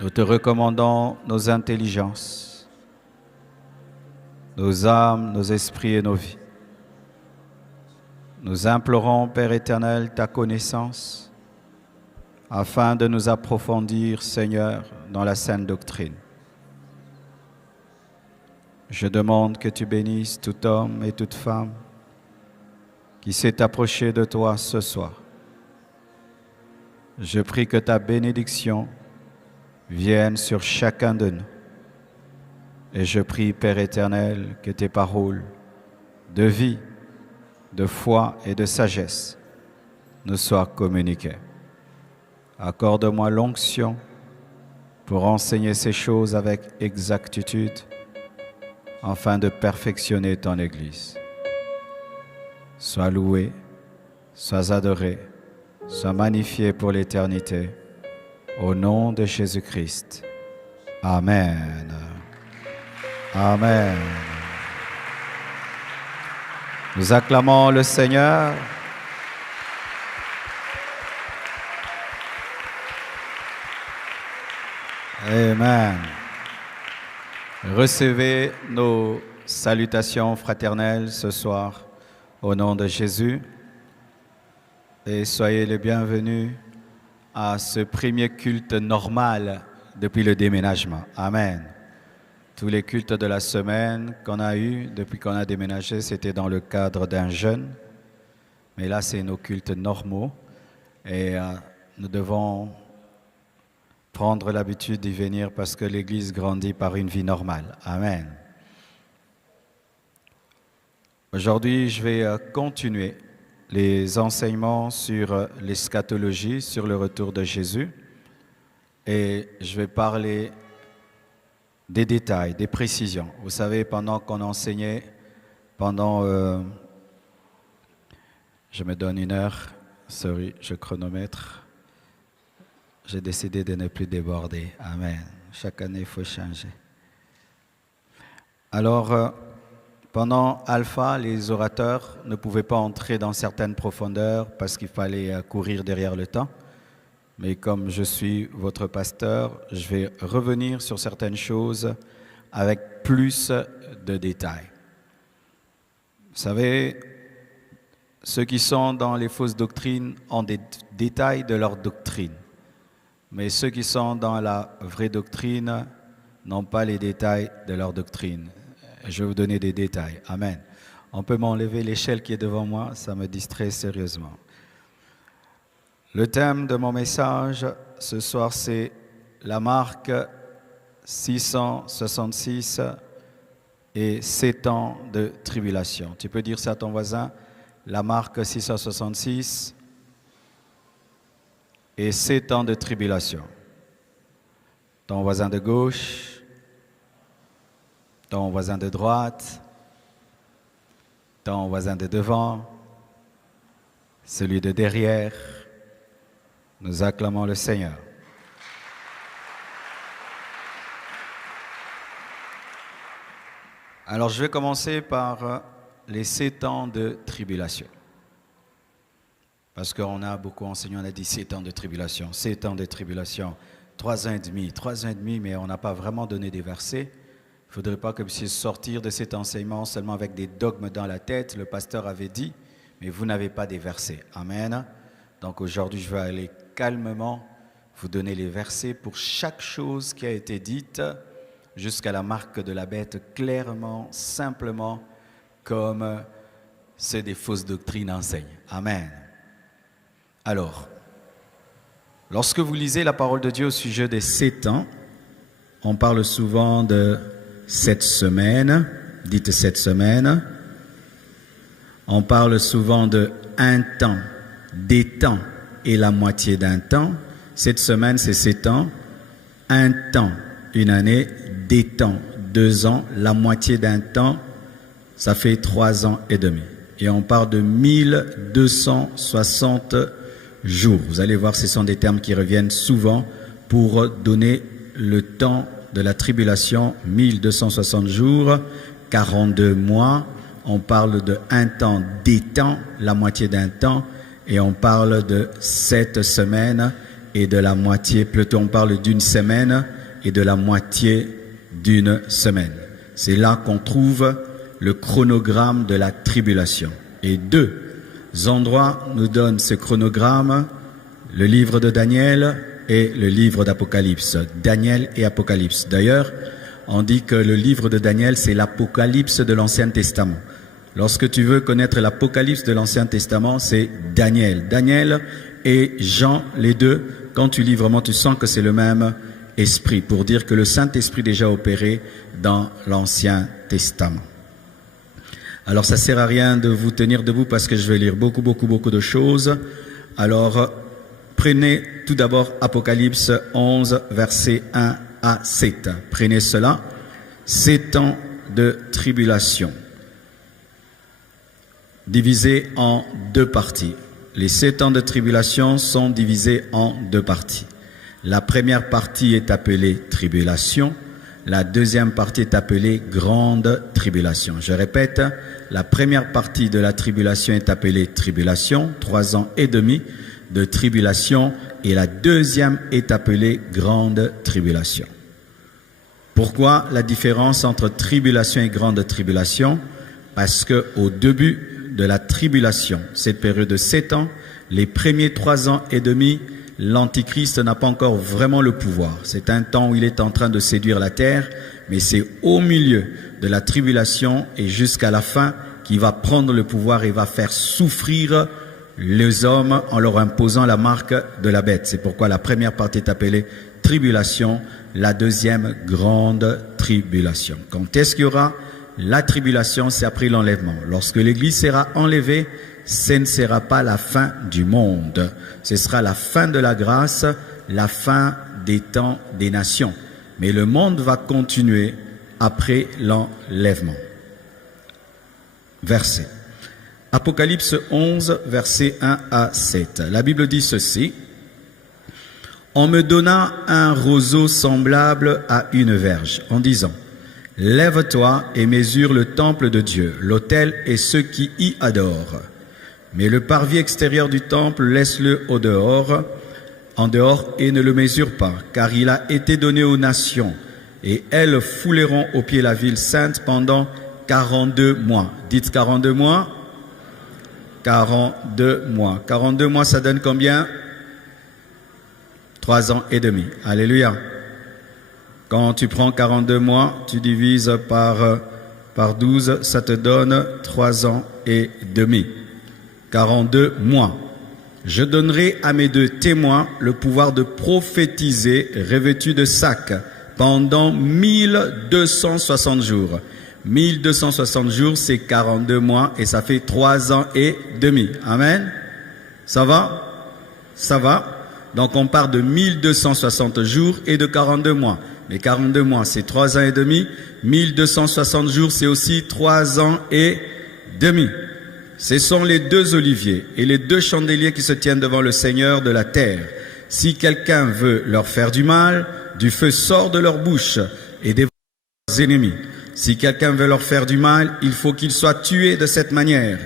Nous te recommandons nos intelligences, nos âmes, nos esprits et nos vies. Nous implorons, Père éternel, ta connaissance afin de nous approfondir, Seigneur, dans la sainte doctrine. Je demande que tu bénisses tout homme et toute femme qui s'est approché de toi ce soir. Je prie que ta bénédiction vienne sur chacun de nous. Et je prie, Père éternel, que tes paroles de vie, de foi et de sagesse nous soient communiquées. Accorde-moi l'onction pour enseigner ces choses avec exactitude afin de perfectionner ton Église. Sois loué, sois adoré, sois magnifié pour l'éternité. Au nom de Jésus-Christ. Amen. Amen. Nous acclamons le Seigneur. Amen. Recevez nos salutations fraternelles ce soir au nom de Jésus et soyez les bienvenus à ce premier culte normal depuis le déménagement. Amen. Tous les cultes de la semaine qu'on a eus depuis qu'on a déménagé, c'était dans le cadre d'un jeûne. Mais là, c'est nos cultes normaux et nous devons prendre l'habitude d'y venir parce que l'Église grandit par une vie normale. Amen. Aujourd'hui, je vais continuer les enseignements sur l'eschatologie, sur le retour de Jésus. Et je vais parler des détails, des précisions. Vous savez, pendant qu'on enseignait, je me donne une heure, je chronomètre. J'ai décidé de ne plus déborder. Amen. Chaque année, il faut changer. Alors, pendant Alpha, les orateurs ne pouvaient pas entrer dans certaines profondeurs parce qu'il fallait courir derrière le temps. Mais comme je suis votre pasteur, je vais revenir sur certaines choses avec plus de détails. Vous savez, ceux qui sont dans les fausses doctrines ont des détails de leur doctrine. Mais ceux qui sont dans la vraie doctrine n'ont pas les détails de leur doctrine. Je vais vous donner des détails. Amen. On peut m'enlever l'échelle qui est devant moi, ça me distrait sérieusement. Le thème de mon message ce soir, c'est la marque 666 et 7 ans de tribulation. Tu peux dire ça à ton voisin, la marque 666 et 7 ans de tribulation. Ton voisin de gauche, ton voisin de droite, ton voisin de devant, celui de derrière. Nous acclamons le Seigneur. Alors je vais commencer par les 7 ans de tribulation. Parce qu'on a beaucoup enseigné, on a dit 7 ans de tribulation, 7 ans de tribulation, 3 ans et demi, mais on n'a pas vraiment donné des versets. Il ne faudrait pas que vous puissiez sortir de cet enseignement seulement avec des dogmes dans la tête. Le pasteur avait dit, mais vous n'avez pas des versets. Amen. Donc aujourd'hui, je vais aller calmement vous donner les versets pour chaque chose qui a été dite jusqu'à la marque de la bête, clairement, simplement, comme c'est des fausses doctrines enseignent. Amen. Alors, lorsque vous lisez la parole de Dieu au sujet des 7 ans, on parle souvent de 7 semaines, dites 7 semaines. On parle souvent de un temps, des temps et la moitié d'un temps. Cette semaine, c'est 7 ans. Un temps, une année, des temps, 2 ans, la moitié d'un temps, ça fait 3 ans et demi. Et on parle de 1260 jours. Vous allez voir, ce sont des termes qui reviennent souvent pour donner le temps de la tribulation, 1260 jours, 42 mois. On parle de un temps, des temps, la moitié d'un temps, et on parle de 7 semaines et de la moitié, plutôt on parle d'une semaine et de la moitié d'une semaine. C'est là qu'on trouve le chronogramme de la tribulation. Et deux endroits nous donnent ce chronogramme, le livre de Daniel et le livre d'Apocalypse. Daniel et Apocalypse. D'ailleurs, on dit que le livre de Daniel, c'est l'Apocalypse de l'Ancien Testament. Lorsque tu veux connaître l'Apocalypse de l'Ancien Testament, c'est Daniel. Daniel et Jean, les deux, quand tu lis vraiment, tu sens que c'est le même esprit, pour dire que le Saint-Esprit déjà opéré dans l'Ancien Testament. Alors ça sert à rien de vous tenir debout parce que je vais lire beaucoup de choses. Alors prenez tout d'abord Apocalypse 11, versets 1 à 7. Prenez cela. 7 ans de tribulation, divisés en deux parties. Les 7 ans de tribulation sont divisés en deux parties. La première partie est appelée tribulation. La deuxième partie est appelée grande tribulation. Je répète, la première partie de la tribulation est appelée tribulation, 3 ans et demi de tribulation, et la deuxième est appelée grande tribulation. Pourquoi la différence entre tribulation et grande tribulation? Parce que au début de la tribulation, cette période de 7 ans, les premiers 3 ans et demi, l'Antichrist n'a pas encore vraiment le pouvoir. C'est un temps où il est en train de séduire la terre, mais c'est au milieu de la tribulation et jusqu'à la fin qu'il va prendre le pouvoir et va faire souffrir les hommes en leur imposant la marque de la bête. C'est pourquoi la première partie est appelée tribulation, la deuxième grande tribulation. Quand est-ce qu'il y aura la tribulation? C'est après l'enlèvement. Lorsque l'Église sera enlevée, ce ne sera pas la fin du monde. Ce sera la fin de la grâce, la fin des temps des nations. Mais le monde va continuer après l'enlèvement. Verset. Apocalypse 11, versets 1 à 7. La Bible dit ceci. On me donna un roseau semblable à une verge, en disant, lève-toi et mesure le temple de Dieu, l'autel et ceux qui y adorent. Mais le parvis extérieur du temple, laisse-le en dehors et ne le mesure pas, car il a été donné aux nations, et elles fouleront au pied la ville sainte pendant 42 mois. Dites 42 mois. 42 mois. 42 mois, ça donne combien? 3 ans et demi. Alléluia. Quand tu prends 42 mois, tu divises par 12, ça te donne 3 ans et demi. 42 mois. Je donnerai à mes 2 témoins le pouvoir de prophétiser revêtus de sac pendant 1260 jours. 1260 jours, c'est 42 mois et ça fait 3 ans et demi. Amen. Ça va? Ça va? Donc on part de 1260 jours et de 42 mois. Mais 42 mois, c'est 3 ans et demi. 1260 jours, c'est aussi 3 ans et demi. Ce sont les 2 oliviers et les 2 chandeliers qui se tiennent devant le Seigneur de la terre. Si quelqu'un veut leur faire du mal, du feu sort de leur bouche et dévore leurs ennemis. Si quelqu'un veut leur faire du mal, il faut qu'ils soient tués de cette manière.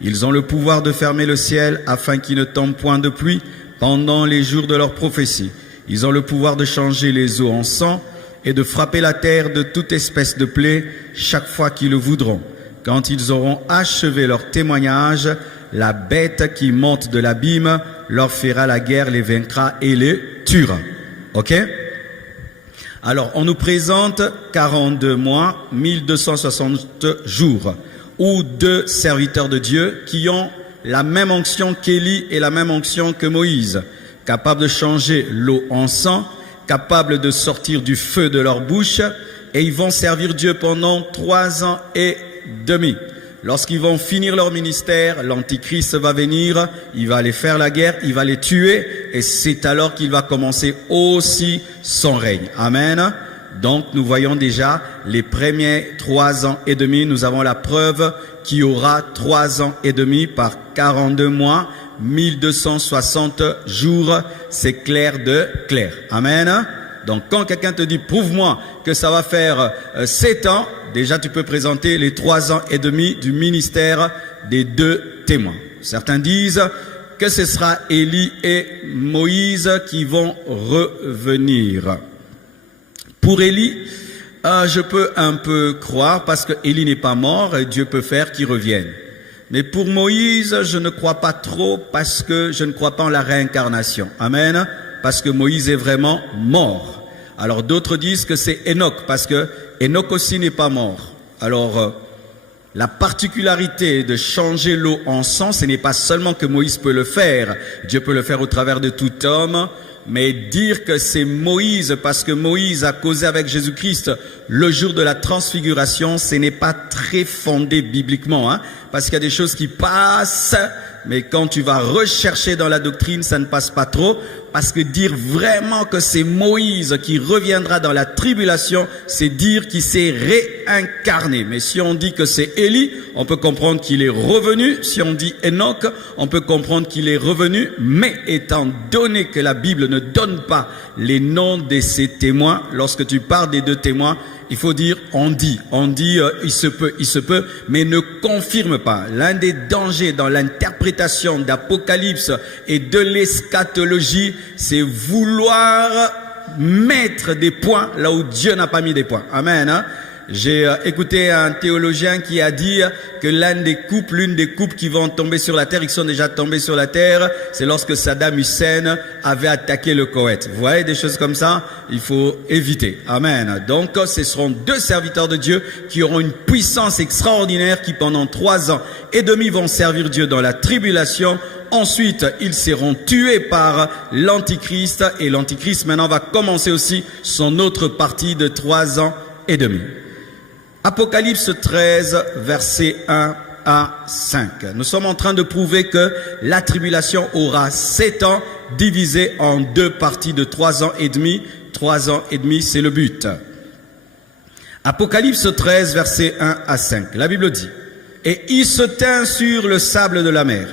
Ils ont le pouvoir de fermer le ciel afin qu'il ne tombe point de pluie pendant les jours de leur prophétie. Ils ont le pouvoir de changer les eaux en sang et de frapper la terre de toute espèce de plaie chaque fois qu'ils le voudront. Quand ils auront achevé leur témoignage, la bête qui monte de l'abîme leur fera la guerre, les vaincra et les tuera. Ok? Alors, on nous présente 42 mois, 1260 jours, ou 2 serviteurs de Dieu qui ont la même onction qu'Élie et la même onction que Moïse, capables de changer l'eau en sang, capables de sortir du feu de leur bouche, et ils vont servir Dieu pendant 3 ans et demi. Lorsqu'ils vont finir leur ministère, l'Antichrist va venir, il va aller faire la guerre, il va les tuer, et c'est alors qu'il va commencer aussi son règne. Amen. Donc nous voyons déjà les premiers 3 ans et demi, nous avons la preuve qu'il y aura 3 ans et demi par 42 mois, 1260 jours, c'est clair de clair. Amen. Donc quand quelqu'un te dit, prouve-moi que ça va faire 7 ans, déjà tu peux présenter les 3 ans et demi du ministère des 2 témoins. Certains disent, que ce sera Élie et Moïse qui vont revenir. Pour Élie, je peux un peu croire parce que Élie n'est pas mort et Dieu peut faire qu'il revienne. Mais pour Moïse, je ne crois pas trop parce que je ne crois pas en la réincarnation. Amen. Parce que Moïse est vraiment mort. Alors d'autres disent que c'est Enoch parce que Enoch aussi n'est pas mort. Alors la particularité de changer l'eau en sang, ce n'est pas seulement que Moïse peut le faire. Dieu peut le faire au travers de tout homme. Mais dire que c'est Moïse parce que Moïse a causé avec Jésus-Christ le jour de la transfiguration, ce n'est pas très fondé bibliquement, hein, parce qu'il y a des choses qui passent, mais quand tu vas rechercher dans la doctrine, ça ne passe pas trop, parce que dire vraiment que c'est Moïse qui reviendra dans la tribulation, c'est dire qu'il s'est réincarné. Mais si on dit que c'est Élie, on peut comprendre qu'il est revenu. Si on dit Enoch, on peut comprendre qu'il est revenu. Mais étant donné que la Bible ne donne pas les noms de ces témoins, lorsque tu parles des deux témoins, il faut dire on dit il se peut, mais ne confirme pas. L'un des dangers dans l'interprétation d'Apocalypse et de l'eschatologie, c'est vouloir mettre des points là où Dieu n'a pas mis des points. Amen. Hein? J'ai écouté un théologien qui a dit que l'une des coupes qui vont tomber sur la terre, ils sont déjà tombés sur la terre, c'est lorsque Saddam Hussein avait attaqué le Koweït. Vous voyez, des choses comme ça, il faut éviter. Amen. Donc, ce seront deux serviteurs de Dieu qui auront une puissance extraordinaire qui, pendant 3 ans et demi, vont servir Dieu dans la tribulation. Ensuite, ils seront tués par l'Antichrist et l'Antichrist maintenant va commencer aussi son autre partie de 3 ans et demi. Apocalypse 13, versets 1 à 5. Nous sommes en train de prouver que la tribulation aura 7 ans divisés en 2 parties de 3 ans et demi. 3 ans et demi, c'est le but. Apocalypse 13, versets 1 à 5. La Bible dit, « Et il se tint sur le sable de la mer.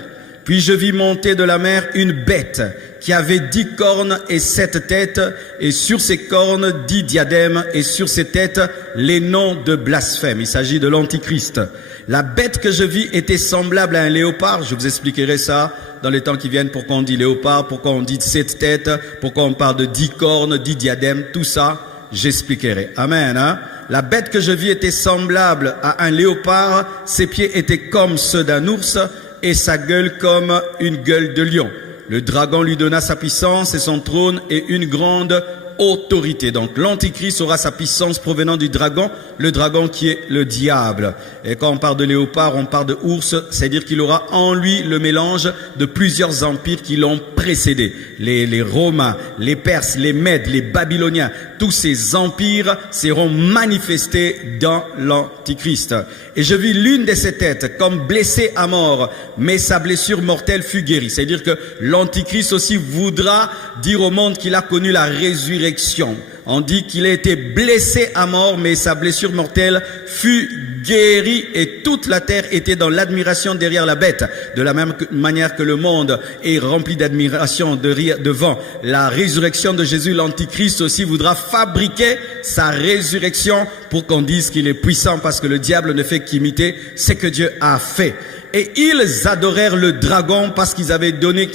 Puis je vis monter de la mer une bête qui avait 10 cornes et 7 têtes, et sur ses cornes 10 diadèmes, et sur ses têtes les noms de blasphème. » Il s'agit de l'Antichrist. La bête que je vis était semblable à un léopard. Je vous expliquerai ça dans les temps qui viennent, pourquoi on dit léopard, pourquoi on dit 7 têtes, pourquoi on parle de 10 cornes, 10 diadèmes, tout ça, j'expliquerai. Amen. Hein? La bête que je vis était semblable à un léopard, ses pieds étaient comme ceux d'un ours, et sa gueule comme une gueule de lion. Le dragon lui donna sa puissance et son trône et une grande autorité. Donc l'Antichrist aura sa puissance provenant du dragon, le dragon qui est le diable. Et quand on parle de léopard, on parle de ours, c'est-à-dire qu'il aura en lui le mélange de plusieurs empires qui l'ont précédé. Les Romains, les Perses, les Mèdes, les Babyloniens, tous ces empires seront manifestés dans l'Antichrist. Et je vis l'une de ses têtes comme blessée à mort, mais sa blessure mortelle fut guérie. C'est-à-dire que l'Antichrist aussi voudra dire au monde qu'il a connu la résurrection. On dit qu'il a été blessé à mort, mais sa blessure mortelle fut guérie et toute la terre était dans l'admiration derrière la bête. De la même manière que le monde est rempli d'admiration devant la résurrection de Jésus, l'Antichrist aussi voudra fabriquer sa résurrection pour qu'on dise qu'il est puissant, parce que le diable ne fait qu'imiter ce que Dieu a fait. Et ils adorèrent le dragon parce qu'il avait donné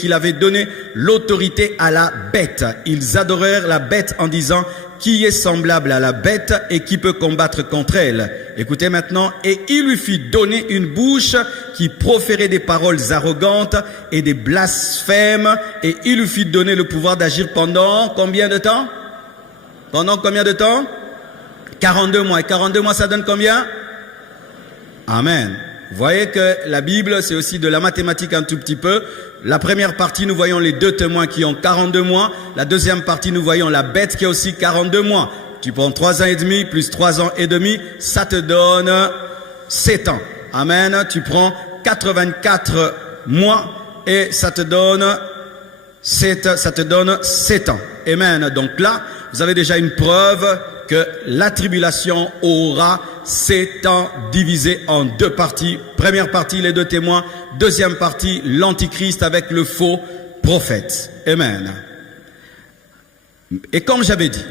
l'autorité à la bête. Ils adorèrent la bête en disant, qui est semblable à la bête et qui peut combattre contre elle. Écoutez maintenant, et il lui fit donner une bouche qui proférait des paroles arrogantes et des blasphèmes, et il lui fit donner le pouvoir d'agir pendant combien de temps? Pendant combien de temps? 42 mois. Et 42 mois, ça donne combien? Amen. Vous voyez que la Bible, c'est aussi de la mathématique un tout petit peu. La première partie, nous voyons les 2 témoins qui ont 42 mois. La deuxième partie, nous voyons la bête qui a aussi 42 mois. Tu prends 3 ans et demi plus 3 ans et demi, ça te donne 7 ans. Amen. Tu prends 84 mois et ça te donne 7 ans. Amen. Donc là, vous avez déjà une preuve que la tribulation aura 7 ans divisés en 2 parties. Première partie, les 2 témoins. Deuxième partie, l'Antichrist avec le faux prophète. Amen. Et comme j'avais dit,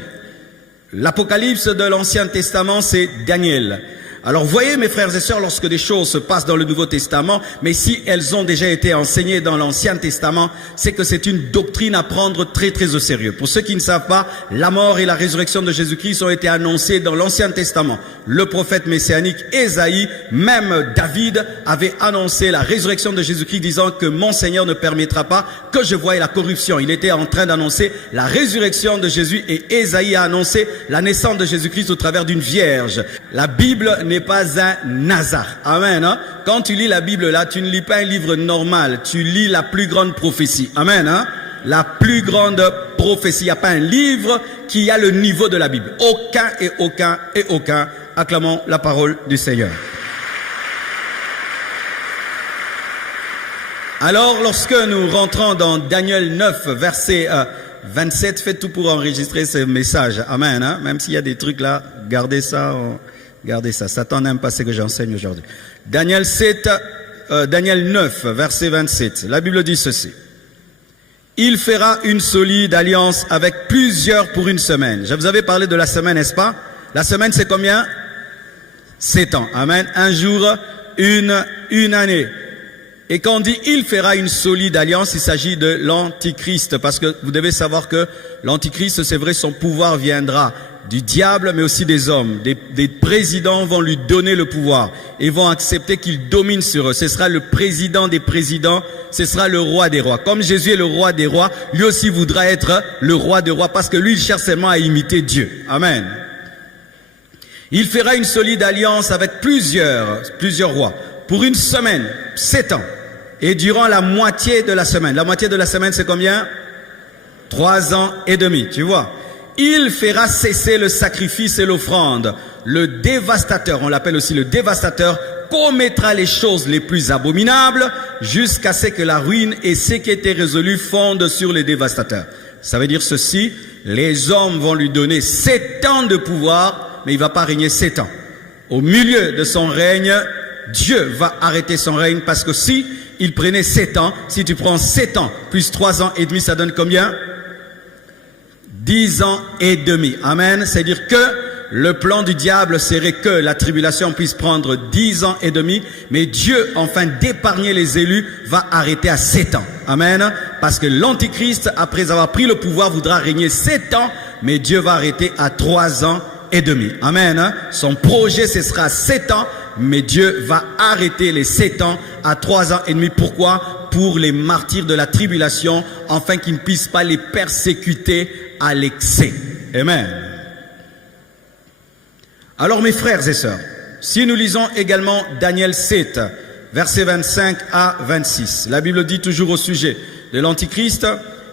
l'Apocalypse de l'Ancien Testament, c'est Daniel. Alors voyez mes frères et sœurs, lorsque des choses se passent dans le Nouveau Testament, mais si elles ont déjà été enseignées dans l'Ancien Testament, c'est que c'est une doctrine à prendre très très au sérieux. Pour ceux qui ne savent pas, la mort et la résurrection de Jésus-Christ ont été annoncées dans l'Ancien Testament. Le prophète messianique Ésaïe, même David, avait annoncé la résurrection de Jésus-Christ, disant que mon Seigneur ne permettra pas que je voie la corruption. Il était en train d'annoncer la résurrection de Jésus et Ésaïe a annoncé la naissance de Jésus-Christ au travers d'une vierge. La Bible n'est pas un hasard. Amen. Hein? Quand tu lis la Bible là, tu ne lis pas un livre normal, tu lis la plus grande prophétie. Amen. Hein? La plus grande prophétie. Il n'y a pas un livre qui a le niveau de la Bible. Aucun et aucun et aucun. Acclamons la parole du Seigneur. Alors, lorsque nous rentrons dans Daniel 9, verset 27, faites tout pour enregistrer ce message. Amen. Hein? Même s'il y a des trucs là, gardez ça. Gardez ça. Satan n'aime pas ce que j'enseigne aujourd'hui. Daniel 9, verset 27. La Bible dit ceci. Il fera une solide alliance avec plusieurs pour une semaine. Je vous avais parlé de la semaine, n'est-ce pas? La semaine, c'est combien? 7 ans. Amen. Un jour, une année. Et quand on dit « il fera une solide alliance », il s'agit de l'Antichrist. Parce que vous devez savoir que l'Antichrist, c'est vrai, son pouvoir viendra du diable, mais aussi des hommes. Des présidents vont lui donner le pouvoir et vont accepter qu'il domine sur eux. Ce sera le président des présidents, ce sera le roi des rois. Comme Jésus est le roi des rois, lui aussi voudra être le roi des rois parce que lui, il cherche seulement à imiter Dieu. Amen. Il fera une solide alliance avec plusieurs rois pour une semaine, 7 ans. Et durant la moitié de la semaine. La moitié de la semaine, c'est combien? 3 ans et demi, tu vois. Il fera cesser le sacrifice et l'offrande. Le dévastateur, on l'appelle aussi le dévastateur, commettra les choses les plus abominables jusqu'à ce que la ruine et ce qui était résolu fondent sur les dévastateurs. Ça veut dire ceci, les hommes vont lui donner 7 ans de pouvoir, mais il ne va pas régner 7 ans. Au milieu de son règne, Dieu va arrêter son règne parce que si il prenait 7 ans, si tu prends 7 ans plus 3 ans et demi, ça donne combien? 10 ans et demi. Amen. C'est-à-dire que le plan du diable serait que la tribulation puisse prendre 10 ans et demi, mais Dieu, afin d'épargner les élus, va arrêter à 7 ans. Amen. Parce que l'Antichrist, après avoir pris le pouvoir, voudra régner 7 ans, mais Dieu va arrêter à 3 ans et demi. Amen. Son projet, ce sera 7 ans, mais Dieu va arrêter les 7 ans à 3 ans et demi. Pourquoi? Pour les martyrs de la tribulation, afin qu'ils ne puissent pas les persécuter à l'excès. Amen. Alors mes frères et sœurs, si nous lisons également Daniel 7, versets 25 à 26, la Bible dit toujours au sujet de l'Antichrist,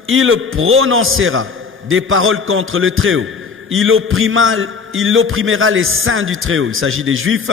il prononcera des paroles contre le Très-Haut. Il opprimera les saints du Très-Haut. Il s'agit des Juifs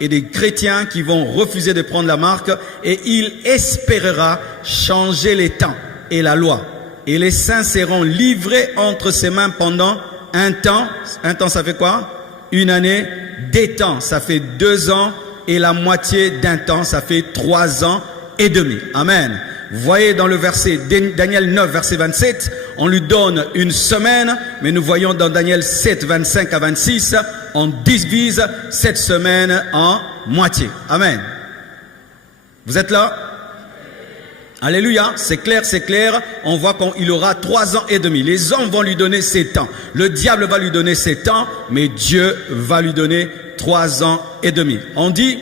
et des chrétiens qui vont refuser de prendre la marque, et il espérera changer les temps et la loi. Et les saints seront livrés entre ses mains pendant un temps. Un temps, ça fait quoi? Une année. Des temps, ça fait 2 ans. Et la moitié d'un temps, ça fait 3 ans et demi. Amen. Vous voyez dans le verset Daniel 9, verset 27, on lui donne une semaine, mais nous voyons dans Daniel 7, 25 à 26, on divise cette semaine en moitié. Amen. Vous êtes là? Alléluia, c'est clair, on voit qu'il aura 3 ans et demi. Les hommes vont lui donner 7 ans. Le diable va lui donner 7 ans, mais Dieu va lui donner 3 ans et demi. On dit,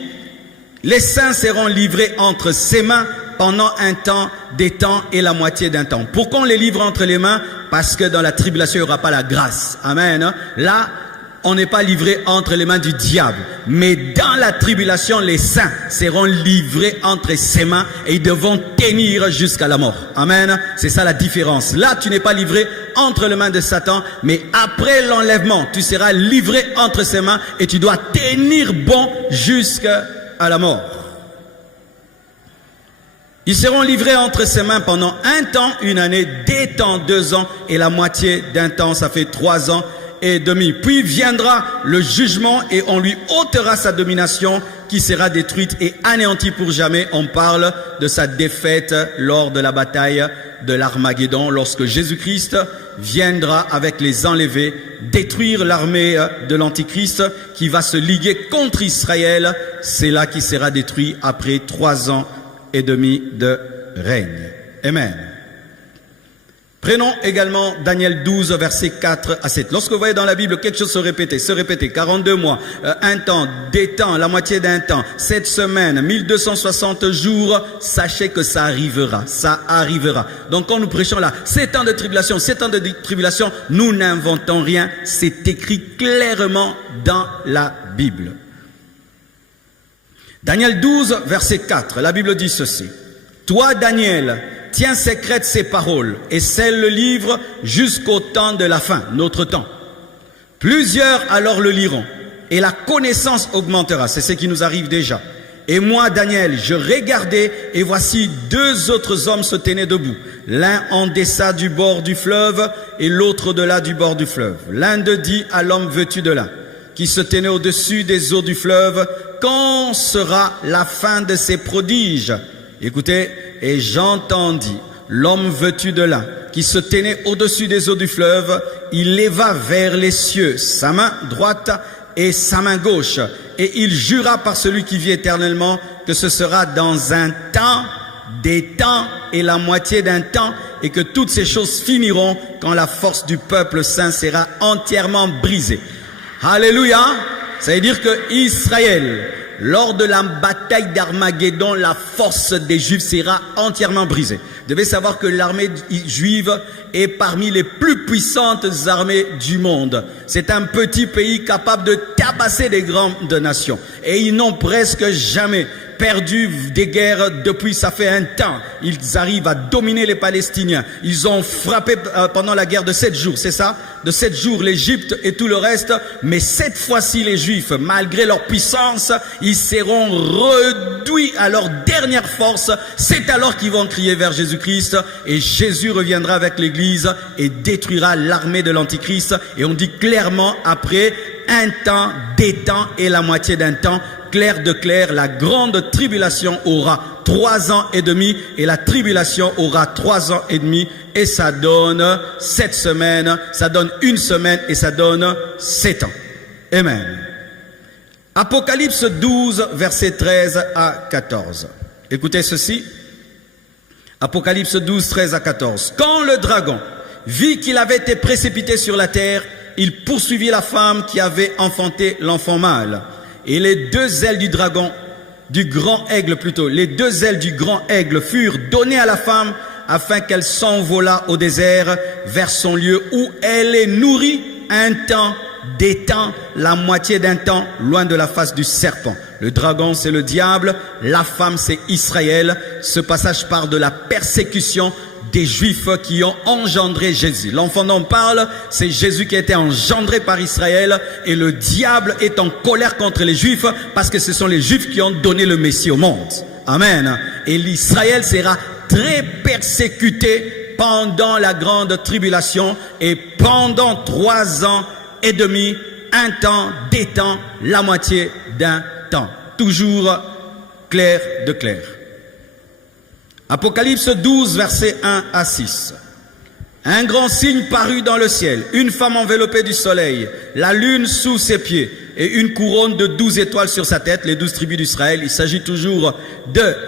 les saints seront livrés entre ses mains pendant un temps, des temps et la moitié d'un temps. Pourquoi on les livre entre les mains? Parce que dans la tribulation, il n'y aura pas la grâce. Amen. Là, on n'est pas livré entre les mains du diable. Mais dans la tribulation, les saints seront livrés entre ses mains et ils devront tenir jusqu'à la mort. Amen. C'est ça la différence. Là, tu n'es pas livré entre les mains de Satan, mais après l'enlèvement, tu seras livré entre ses mains et tu dois tenir bon jusqu'à la mort. Ils seront livrés entre ses mains pendant un temps, une année, des temps, 2 ans et la moitié d'un temps, ça fait 3 ans et demi. Puis viendra le jugement et on lui ôtera sa domination qui sera détruite et anéantie pour jamais. On parle de sa défaite lors de la bataille de l'Armageddon, lorsque Jésus-Christ viendra avec les enlevés, détruire l'armée de l'Antichrist qui va se liguer contre Israël. C'est là qu'il sera détruit après 3 ans et demi de règne. Amen. Prenons également Daniel 12, versets 4 à 7. Lorsque vous voyez dans la Bible quelque chose se répéter, 42 mois, un temps, des temps, la moitié d'un temps, 7 semaines, 1260 jours, sachez que ça arrivera, ça arrivera. Donc quand nous prêchons là, 7 ans de tribulation, 7 ans de tribulation, nous n'inventons rien, c'est écrit clairement dans la Bible. Daniel 12, verset 4, la Bible dit ceci. Toi, Daniel, tiens secrète ces paroles et scelle le livre jusqu'au temps de la fin, notre temps. Plusieurs alors le liront et la connaissance augmentera. C'est ce qui nous arrive déjà. Et moi, Daniel, je regardais et voici 2 autres hommes se tenaient debout. L'un en deçà du bord du fleuve et l'autre de là du bord du fleuve. L'un d'eux dit à l'homme vêtu de lin, qui se tenait au-dessus des eaux du fleuve, quand sera la fin de ces prodiges? Écoutez, et j'entendis l'homme vêtu de lin qui se tenait au-dessus des eaux du fleuve, il leva vers les cieux sa main droite et sa main gauche, et il jura par celui qui vit éternellement que ce sera dans un temps, des temps et la moitié d'un temps, et que toutes ces choses finiront quand la force du peuple saint sera entièrement brisée. Alléluia! Ça veut dire que Israël, lors de la bataille d'Armageddon, la force des Juifs sera entièrement brisée. Vous devez savoir que l'armée juive est parmi les plus puissantes armées du monde. C'est un petit pays capable de tabasser des grandes nations. Et ils n'ont presque jamais perdu des guerres depuis ça fait un temps. Ils arrivent à dominer les Palestiniens. Ils ont frappé pendant la guerre de 7 jours, c'est ça? De 7 jours l'Égypte et tout le reste. Mais cette fois-ci les Juifs, malgré leur puissance, ils seront réduits à leur dernière force. C'est alors qu'ils vont crier vers Jésus-Christ et Jésus reviendra avec l'Église et détruira l'armée de l'Antichrist. Et on dit clairement après un temps, des temps et la moitié d'un temps, clair de clair, la grande tribulation aura 3 ans et demi et la tribulation aura 3 ans et demi et ça donne 7 semaines, ça donne 1 semaine et ça donne 7 ans. Amen. Apocalypse 12, versets 13 à 14. Écoutez ceci. Apocalypse 12, 13 à 14. Quand le dragon vit qu'il avait été précipité sur la terre, il poursuivit la femme qui avait enfanté l'enfant mâle. Et les 2 ailes du dragon, du grand aigle plutôt, les 2 ailes du grand aigle furent données à la femme afin qu'elle s'envolât au désert vers son lieu où elle est nourrie un temps, des temps, la moitié d'un temps, loin de la face du serpent. Le dragon, c'est le diable, la femme, c'est Israël. Ce passage parle de la persécution des Juifs qui ont engendré Jésus. L'enfant dont on parle, c'est Jésus qui a été engendré par Israël et le diable est en colère contre les Juifs parce que ce sont les Juifs qui ont donné le Messie au monde. Amen. Et l'Israël sera très persécuté pendant la grande tribulation et pendant 3 ans et demi, un temps, des temps, la moitié d'un temps. Toujours clair de clair. Apocalypse 12, versets 1 à 6. Un grand signe parut dans le ciel, une femme enveloppée du soleil, la lune sous ses pieds et une couronne de 12 étoiles sur sa tête, les 12 tribus d'Israël. Il s'agit toujours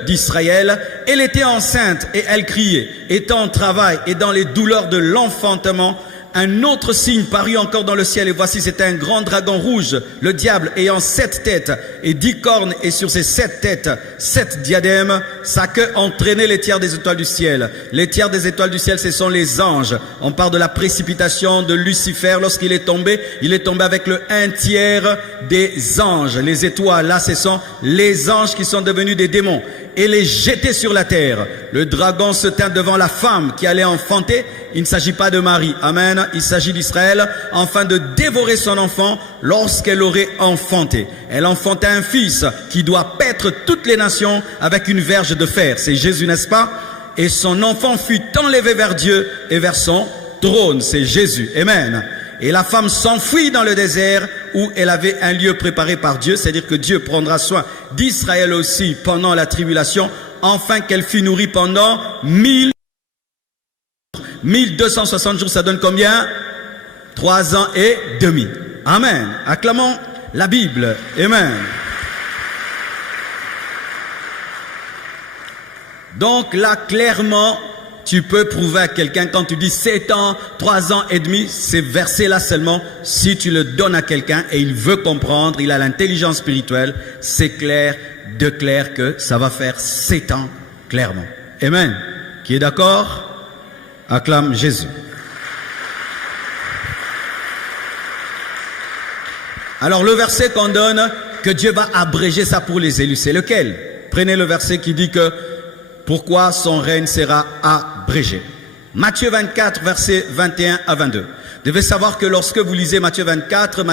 d'Israël. Elle était enceinte et elle criait, étant en travail et dans les douleurs de l'enfantement. Un autre signe parut encore dans le ciel, et voici c'était un grand dragon rouge, le diable ayant 7 têtes et 10 cornes, et sur ces 7 têtes, 7 diadèmes. Sa queue entraînait les tiers des étoiles du ciel. Les tiers des étoiles du ciel, ce sont les anges. On parle de la précipitation de Lucifer lorsqu'il est tombé. Il est tombé avec le 1/3 des anges. Les étoiles, là, ce sont les anges qui sont devenus des démons. Et les jeter sur la terre. Le dragon se tint devant la femme qui allait enfanter. Il ne s'agit pas de Marie, amen, il s'agit d'Israël, afin de dévorer son enfant lorsqu'elle aurait enfanté. Elle enfanta un fils qui doit paître toutes les nations avec une verge de fer. C'est Jésus, n'est-ce pas? Et son enfant fut enlevé vers Dieu et vers son trône. C'est Jésus, amen. Et la femme s'enfuit dans le désert où elle avait un lieu préparé par Dieu, c'est-à-dire que Dieu prendra soin d'Israël aussi pendant la tribulation, afin qu'elle fût nourrie pendant 1000 1260 jours, ça donne combien? 3 ans et demi. Amen. Acclamons la Bible. Amen. Donc là, clairement, tu peux prouver à quelqu'un quand tu dis 7 ans, 3 ans et demi, ces versets-là seulement, si tu le donnes à quelqu'un et il veut comprendre, il a l'intelligence spirituelle, c'est clair, de clair que ça va faire 7 ans, clairement. Amen. Qui est d'accord? Acclame Jésus. Alors le verset qu'on donne, que Dieu va abréger ça pour les élus, c'est lequel? Prenez le verset qui dit que pourquoi son règne sera abrégé. Matthieu 24, versets 21 à 22. Vous devez savoir que lorsque vous lisez Matthieu 24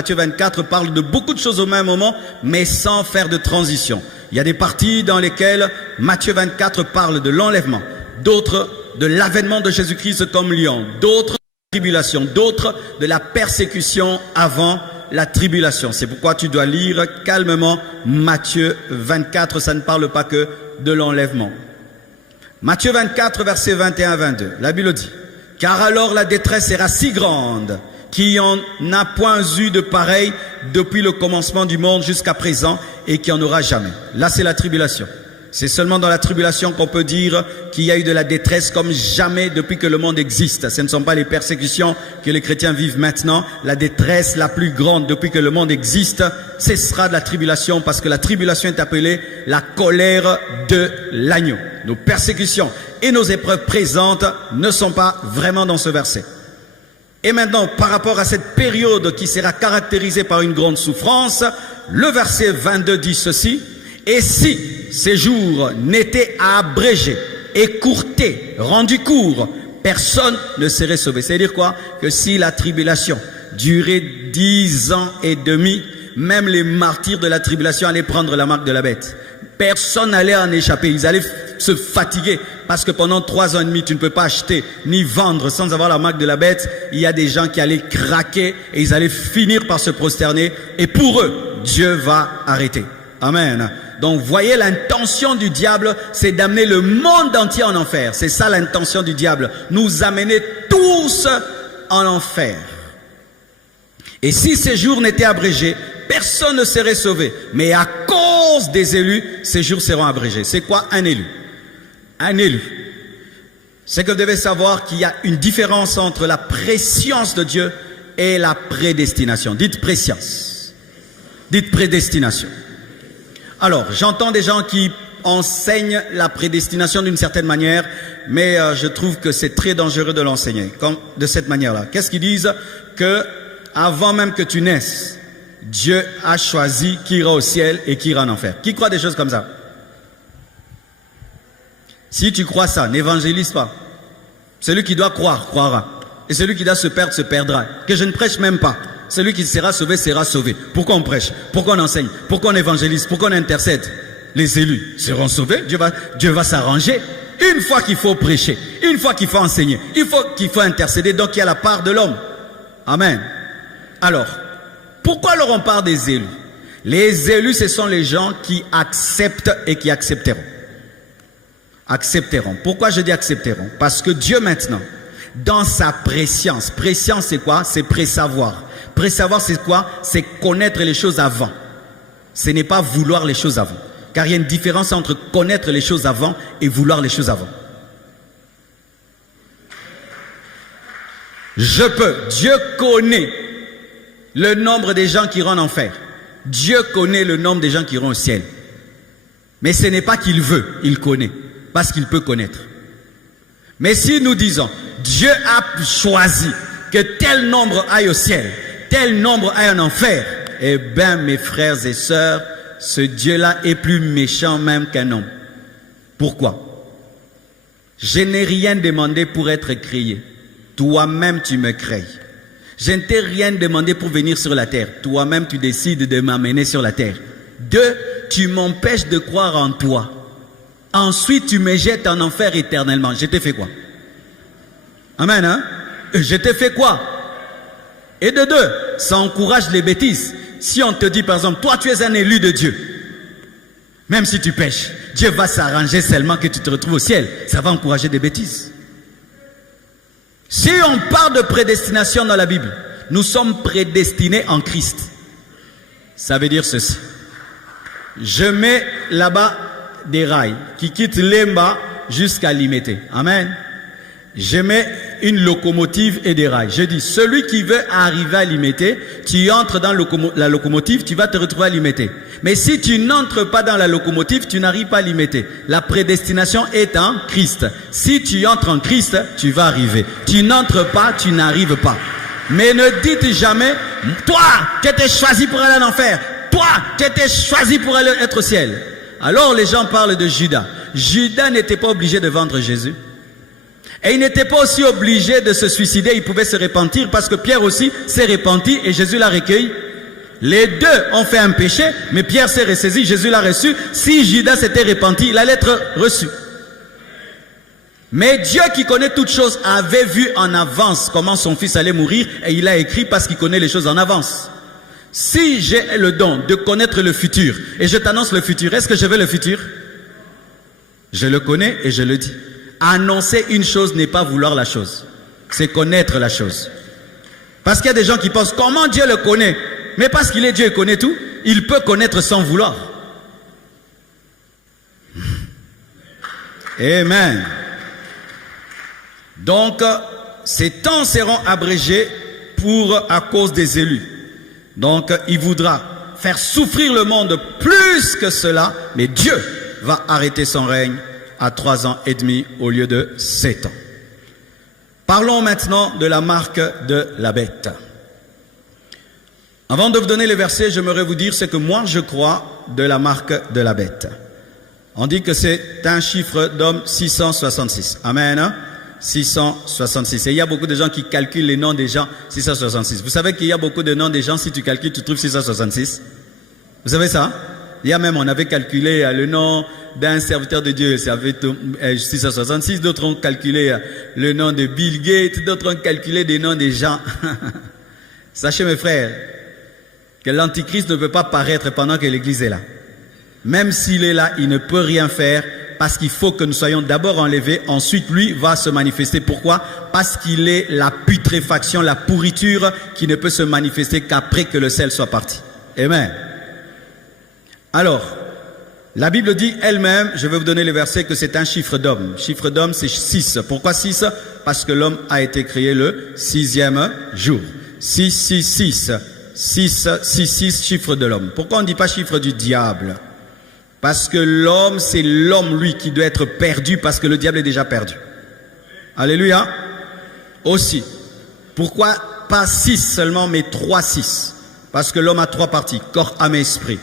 parle de beaucoup de choses au même moment, mais sans faire de transition. Il y a des parties dans lesquelles Matthieu 24 parle de l'enlèvement, d'autres de l'avènement de Jésus-Christ comme lion, d'autres de la tribulation, d'autres de la persécution avant la tribulation. C'est pourquoi tu dois lire calmement Matthieu 24, ça ne parle pas que de l'enlèvement. Matthieu 24, versets 21 à 22, la Bible dit, « Car alors la détresse sera si grande qu'il n'y en a point eu de pareil depuis le commencement du monde jusqu'à présent et qu'il n'y en aura jamais. » Là, c'est la tribulation. C'est seulement dans la tribulation qu'on peut dire qu'il y a eu de la détresse comme jamais depuis que le monde existe. Ce ne sont pas les persécutions que les chrétiens vivent maintenant. La détresse la plus grande depuis que le monde existe, ce sera de la tribulation parce que la tribulation est appelée la colère de l'agneau. Nos persécutions et nos épreuves présentes ne sont pas vraiment dans ce verset. Et maintenant, par rapport à cette période qui sera caractérisée par une grande souffrance, le verset 22 dit ceci, « Et si ces jours n'étaient abrégés, écourtés, rendus courts, personne ne serait sauvé. » C'est-à-dire quoi? Que si la tribulation durait 10 ans et demi, même les martyrs de la tribulation allaient prendre la marque de la bête. Personne n'allait en échapper. Ils allaient se fatiguer parce que pendant 3 ans et demi, tu ne peux pas acheter ni vendre sans avoir la marque de la bête. Il y a des gens qui allaient craquer et ils allaient finir par se prosterner. Et pour eux, Dieu va arrêter. Amen. Donc, voyez, l'intention du diable, c'est d'amener le monde entier en enfer. C'est ça l'intention du diable. Nous amener tous en enfer. Et si ces jours n'étaient abrégés, personne ne serait sauvé. Mais à cause des élus, ces jours seront abrégés. C'est quoi un élu? Un élu. C'est que vous devez savoir qu'il y a une différence entre la préscience de Dieu et la prédestination. Dites préscience. Dites prédestination. Alors, j'entends des gens qui enseignent la prédestination d'une certaine manière, mais je trouve que c'est très dangereux de l'enseigner de cette manière-là. Qu'est-ce qu'ils disent? Que avant même que tu naisses, Dieu a choisi qui ira au ciel et qui ira en enfer. Qui croit des choses comme ça? Si tu crois ça, n'évangélise pas. Celui qui doit croire, croira. Et celui qui doit se perdre, se perdra. Que je ne prêche même pas. Celui qui sera sauvé, sera sauvé. Pourquoi on prêche? Pourquoi on enseigne? Pourquoi on évangélise? Pourquoi on intercède? Les élus seront sauvés. Dieu va s'arranger. Une fois qu'il faut prêcher, une fois qu'il faut enseigner, qu'il faut intercéder, donc il y a la part de l'homme. Amen. Alors, pourquoi leur on parle des élus? Les élus, ce sont les gens qui acceptent et qui accepteront. Accepteront. Pourquoi je dis accepteront? Parce que Dieu maintenant, dans sa préscience, préscience c'est quoi? C'est présavoir. Présavoir c'est quoi? C'est connaître les choses avant. Ce n'est pas vouloir les choses avant. Car il y a une différence entre connaître les choses avant et vouloir les choses avant. Dieu connaît le nombre des gens qui iront en enfer. Dieu connaît le nombre des gens qui iront au ciel. Mais ce n'est pas qu'il veut, il connaît. Parce qu'il peut connaître. Mais si nous disons, Dieu a choisi que tel nombre aille au ciel, tel nombre aille en enfer, eh bien mes frères et sœurs, ce Dieu-là est plus méchant même qu'un homme. Pourquoi? Je n'ai rien demandé pour être créé. Toi-même tu me crées. Je ne t'ai rien demandé pour venir sur la terre. Toi-même tu décides de m'amener sur la terre. 2, tu m'empêches de croire en toi. Ensuite tu me jettes en enfer éternellement. Je t'ai fait quoi? Amen, hein? Je t'ai fait quoi? Et de 2, ça encourage les bêtises. Si on te dit par exemple, toi tu es un élu de Dieu, même si tu pêches, Dieu va s'arranger seulement que tu te retrouves au ciel. Ça va encourager des bêtises. Si on parle de prédestination dans la Bible, nous sommes prédestinés en Christ. Ça veut dire ceci. Je mets là-bas des rails qui quittent Lemba jusqu'à Limete. Amen. Je mets une locomotive et des rails. Je dis, celui qui veut arriver à Limete, tu entres dans la locomotive, tu vas te retrouver à Limete. Mais si tu n'entres pas dans la locomotive, tu n'arrives pas à Limete. La prédestination est en Christ. Si tu entres en Christ, tu vas arriver. Tu n'entres pas, tu n'arrives pas. Mais ne dites jamais, toi qui étais choisi pour aller en enfer, toi qui étais choisi pour aller être au ciel. Alors les gens parlent de Judas. Judas n'était pas obligé de vendre Jésus. Et il n'était pas aussi obligé de se suicider, il pouvait se repentir parce que Pierre aussi s'est repenti et Jésus l'a recueilli. Les deux ont fait un péché, mais Pierre s'est ressaisi, Jésus l'a reçu. Si Judas s'était repenti, il allait être reçu. Mais Dieu qui connaît toutes choses avait vu en avance comment son fils allait mourir et il a écrit parce qu'il connaît les choses en avance. Si j'ai le don de connaître le futur et je t'annonce le futur, est-ce que je veux le futur? Je le connais et je le dis. Annoncer une chose n'est pas vouloir la chose, c'est connaître la chose. Parce qu'il y a des gens qui pensent, comment Dieu le connaît? Mais parce qu'il est Dieu, il connaît tout, il peut connaître sans vouloir. Amen. Donc, ces temps seront abrégés à cause des élus. Donc, il voudra faire souffrir le monde plus que cela, mais Dieu va arrêter son règne à 3 ans et demi au lieu de 7 ans. Parlons maintenant de la marque de la bête. Avant de vous donner les versets, j'aimerais vous dire ce que moi je crois de la marque de la bête. On dit que c'est un chiffre d'homme 666. Amen. 666. Et il y a beaucoup de gens qui calculent les noms des gens 666. Vous savez qu'il y a beaucoup de noms des gens, si tu calcules, tu trouves 666. Vous savez ça? Il y a même, on avait calculé le nom d'un serviteur de Dieu, ça avait 666. D'autres ont calculé le nom de Bill Gates, d'autres ont calculé des noms des gens. Sachez mes frères, que l'Antichrist ne peut pas paraître pendant que l'Église est là. Même s'il est là, il ne peut rien faire parce qu'il faut que nous soyons d'abord enlevés, ensuite lui va se manifester. Pourquoi? Parce qu'il est la putréfaction, la pourriture qui ne peut se manifester qu'après que le sel soit parti. Amen. Alors, la Bible dit elle-même, je vais vous donner le verset, que c'est un chiffre d'homme. Chiffre d'homme, c'est 6. Pourquoi 6? Parce que l'homme a été créé le 6e jour. 666. 666, chiffre de l'homme. Pourquoi on ne dit pas chiffre du diable? Parce que l'homme, c'est l'homme, lui, qui doit être perdu parce que le diable est déjà perdu. Alléluia. Aussi. Pourquoi pas 6 seulement, mais 3-6? Parce que l'homme a 3 parties, corps, âme et esprit.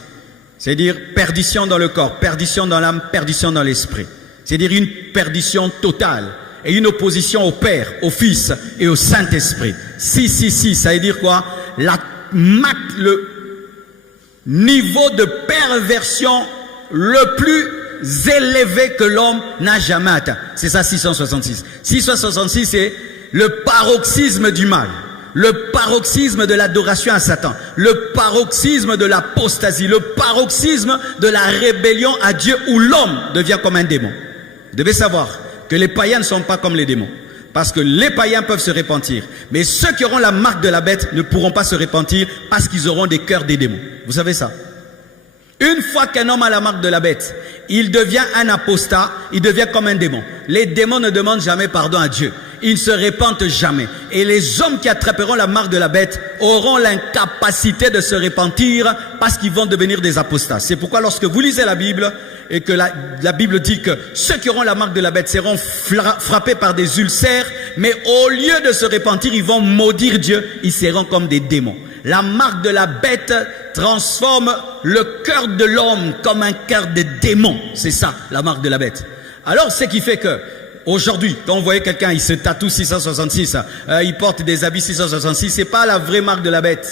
C'est-à-dire perdition dans le corps, perdition dans l'âme, perdition dans l'esprit. C'est-à-dire une perdition totale et une opposition au Père, au Fils et au Saint-Esprit. 666, ça veut dire quoi? Le niveau de perversion le plus élevé que l'homme n'a jamais atteint. C'est ça 666. 666, c'est le paroxysme du mal. Le paroxysme de l'adoration à Satan, le paroxysme de l'apostasie, le paroxysme de la rébellion à Dieu où l'homme devient comme un démon. Vous devez savoir que les païens ne sont pas comme les démons. Parce que les païens peuvent se repentir. Mais ceux qui auront la marque de la bête ne pourront pas se repentir parce qu'ils auront des cœurs des démons. Vous savez ça? Une fois qu'un homme a la marque de la bête, il devient un apostat, il devient comme un démon. Les démons ne demandent jamais pardon à Dieu. Ils ne se repentent jamais. Et les hommes qui attraperont la marque de la bête auront l'incapacité de se repentir parce qu'ils vont devenir des apostats. C'est pourquoi lorsque vous lisez la Bible et que la Bible dit que ceux qui auront la marque de la bête seront frappés par des ulcères, mais au lieu de se repentir, ils vont maudire Dieu, ils seront comme des démons. La marque de la bête transforme le cœur de l'homme comme un cœur de démon. C'est ça, la marque de la bête. Alors, ce qui fait que aujourd'hui, quand vous voyez quelqu'un, il se tatoue 666, il porte des habits 666, c'est pas la vraie marque de la bête.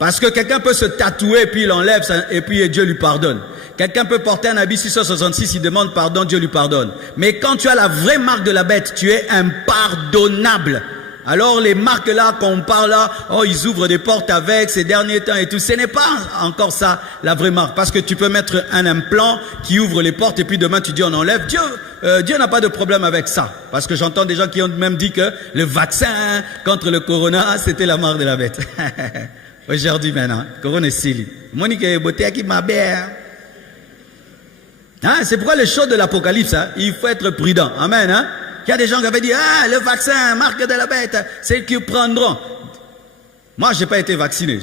Parce que quelqu'un peut se tatouer, puis il enlève, et puis Dieu lui pardonne. Quelqu'un peut porter un habit 666, il demande pardon, Dieu lui pardonne. Mais quand tu as la vraie marque de la bête, tu es impardonnable. Alors les marques là qu'on parle là, oh ils ouvrent des portes avec ces derniers temps et tout, ce n'est pas encore ça la vraie marque. Parce que tu peux mettre un implant qui ouvre les portes et puis demain tu dis on enlève. Dieu Dieu n'a pas de problème avec ça. Parce que j'entends des gens qui ont même dit que le vaccin contre le corona, c'était la marque de la bête. Aujourd'hui maintenant, corona est silly. Monique beauté qui m'a bien. C'est pourquoi le show de l'Apocalypse, il faut être prudent. Amen. Il y a des gens qui avaient dit, le vaccin, marque de la bête, c'est qu'ils prendront. Moi, j'ai pas été vacciné.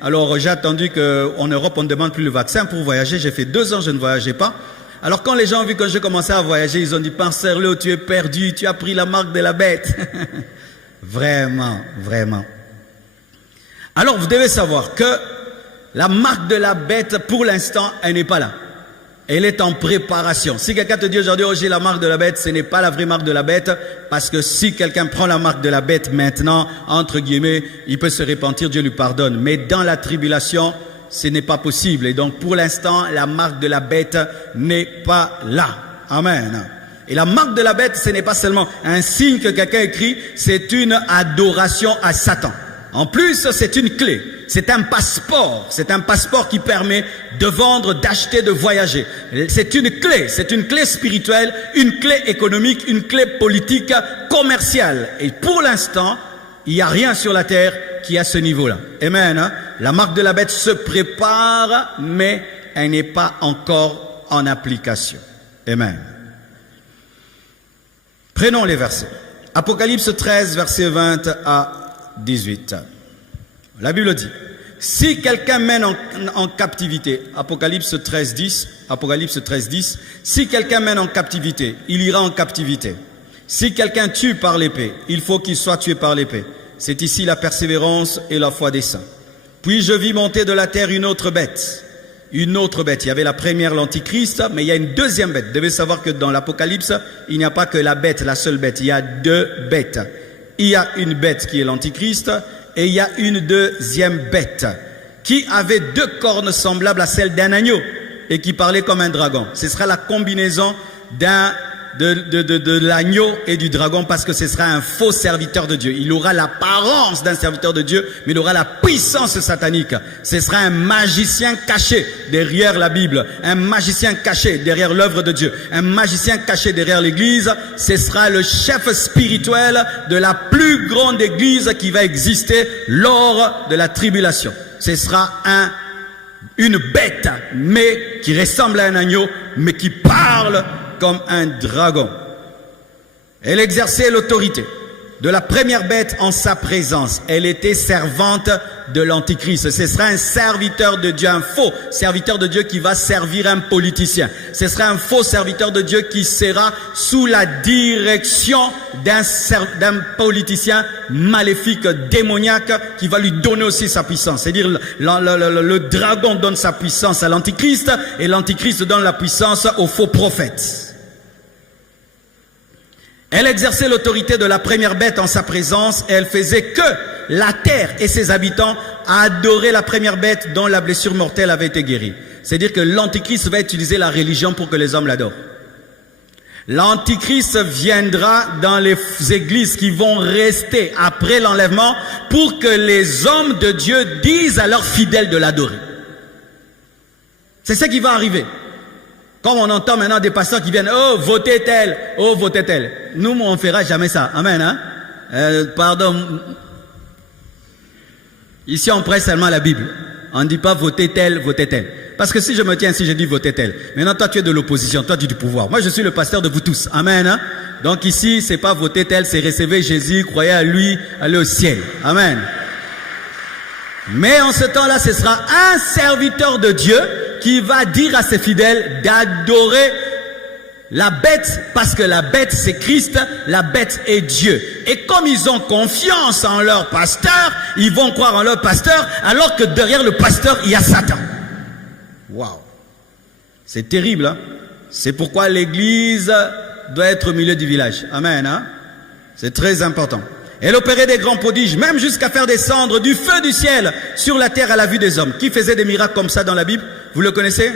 Alors, j'ai attendu qu'en Europe, on ne demande plus le vaccin pour voyager. J'ai fait 2 ans, je ne voyageais pas. Alors, quand les gens ont vu que j'ai commencé à voyager, ils ont dit, pensez-le, tu es perdu, tu as pris la marque de la bête. Vraiment, vraiment. Alors, vous devez savoir que la marque de la bête, pour l'instant, elle n'est pas là. Elle est en préparation. Si quelqu'un te dit aujourd'hui, oh, j'ai la marque de la bête, ce n'est pas la vraie marque de la bête, parce que si quelqu'un prend la marque de la bête maintenant, entre guillemets, il peut se repentir, Dieu lui pardonne. Mais dans la tribulation, ce n'est pas possible. Et donc, pour l'instant, la marque de la bête n'est pas là. Amen. Et la marque de la bête, ce n'est pas seulement un signe que quelqu'un écrit, c'est une adoration à Satan. En plus, c'est une clé. C'est un passeport qui permet de vendre, d'acheter, de voyager. C'est une clé spirituelle, une clé économique, une clé politique, commerciale. Et pour l'instant, il n'y a rien sur la terre qui est à ce niveau-là. Amen. La marque de la bête se prépare, mais elle n'est pas encore en application. Amen. Prenons les versets. Apocalypse 13, versets 20 à 18. La Bible dit, si quelqu'un mène en captivité, Apocalypse 13, 10, si quelqu'un mène en captivité, il ira en captivité. Si quelqu'un tue par l'épée, il faut qu'il soit tué par l'épée. C'est ici la persévérance et la foi des saints. Puis je vis monter de la terre une autre bête. Il y avait la première, l'Antichrist, mais il y a une deuxième bête. Vous devez savoir que dans l'Apocalypse, il n'y a pas que la bête, la seule bête. Il y a 2 bêtes. Il y a une bête qui est l'Antichrist et il y a une deuxième bête qui avait 2 cornes semblables à celles d'un agneau et qui parlait comme un dragon. Ce sera la combinaison de l'agneau et du dragon, parce que ce sera un faux serviteur de Dieu. Il aura l'apparence d'un serviteur de Dieu, mais il aura la puissance satanique. Ce sera un magicien caché derrière la Bible, un magicien caché derrière l'œuvre de Dieu, un magicien caché derrière l'église. Ce sera le chef spirituel de la plus grande église qui va exister lors de la tribulation. Ce sera une bête, mais qui ressemble à un agneau, mais qui parle comme un dragon. Elle exerçait l'autorité de la première bête en sa présence. Elle était servante de l'Antichrist. Ce sera un serviteur de Dieu, un faux serviteur de Dieu qui va servir un politicien. Ce sera un faux serviteur de Dieu qui sera sous la direction d'un politicien maléfique, démoniaque, qui va lui donner aussi sa puissance. C'est-à-dire le dragon donne sa puissance à l'Antichrist et l'Antichrist donne la puissance aux faux prophètes. Elle exerçait l'autorité de la première bête en sa présence et elle faisait que la terre et ses habitants adoraient la première bête dont la blessure mortelle avait été guérie. C'est-à-dire que l'Antichrist va utiliser la religion pour que les hommes l'adorent. L'Antichrist viendra dans les églises qui vont rester après l'enlèvement pour que les hommes de Dieu disent à leurs fidèles de l'adorer. C'est ce qui va arriver. Comme on entend maintenant des pasteurs qui viennent, oh, votez tel, oh, votez tel. Nous, on ne fera jamais ça. Amen. Pardon. Ici, on prête seulement la Bible. On ne dit pas votez tel, votez tel. Parce que si je me tiens ici, je dis votez tel. Maintenant, toi, tu es de l'opposition, toi, tu es du pouvoir. Moi, je suis le pasteur de vous tous. Amen. Donc ici, c'est pas voter tel, c'est recevoir Jésus, croyez à lui, aller au ciel. Amen. Mais en ce temps-là, ce sera un serviteur de Dieu qui va dire à ses fidèles d'adorer la bête, parce que la bête c'est Christ, la bête est Dieu. Et comme ils ont confiance en leur pasteur, ils vont croire en leur pasteur, alors que derrière le pasteur, il y a Satan. Waouh! C'est terrible, hein? C'est pourquoi l'église doit être au milieu du village. Amen, hein? C'est très important. Elle opérait des grands prodiges, même jusqu'à faire descendre du feu du ciel sur la terre à la vue des hommes. Qui faisait des miracles comme ça dans la Bible? Vous le connaissez?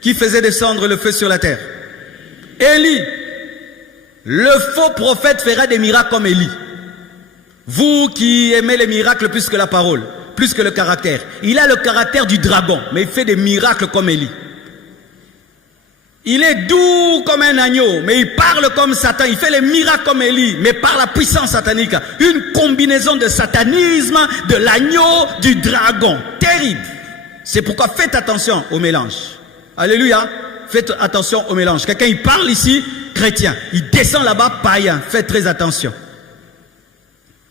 Qui faisait descendre le feu sur la terre? Élie. Le faux prophète fera des miracles comme Élie. Vous qui aimez les miracles plus que la parole, plus que le caractère. Il a le caractère du dragon, mais il fait des miracles comme Élie. Il est doux comme un agneau, mais il parle comme Satan. Il fait les miracles comme Élie, mais par la puissance satanique. Une combinaison de satanisme, de l'agneau, du dragon. Terrible. C'est pourquoi faites attention au mélange. Alléluia. Faites attention au mélange. Quelqu'un, il parle ici, chrétien. Il descend là-bas, païen. Faites très attention.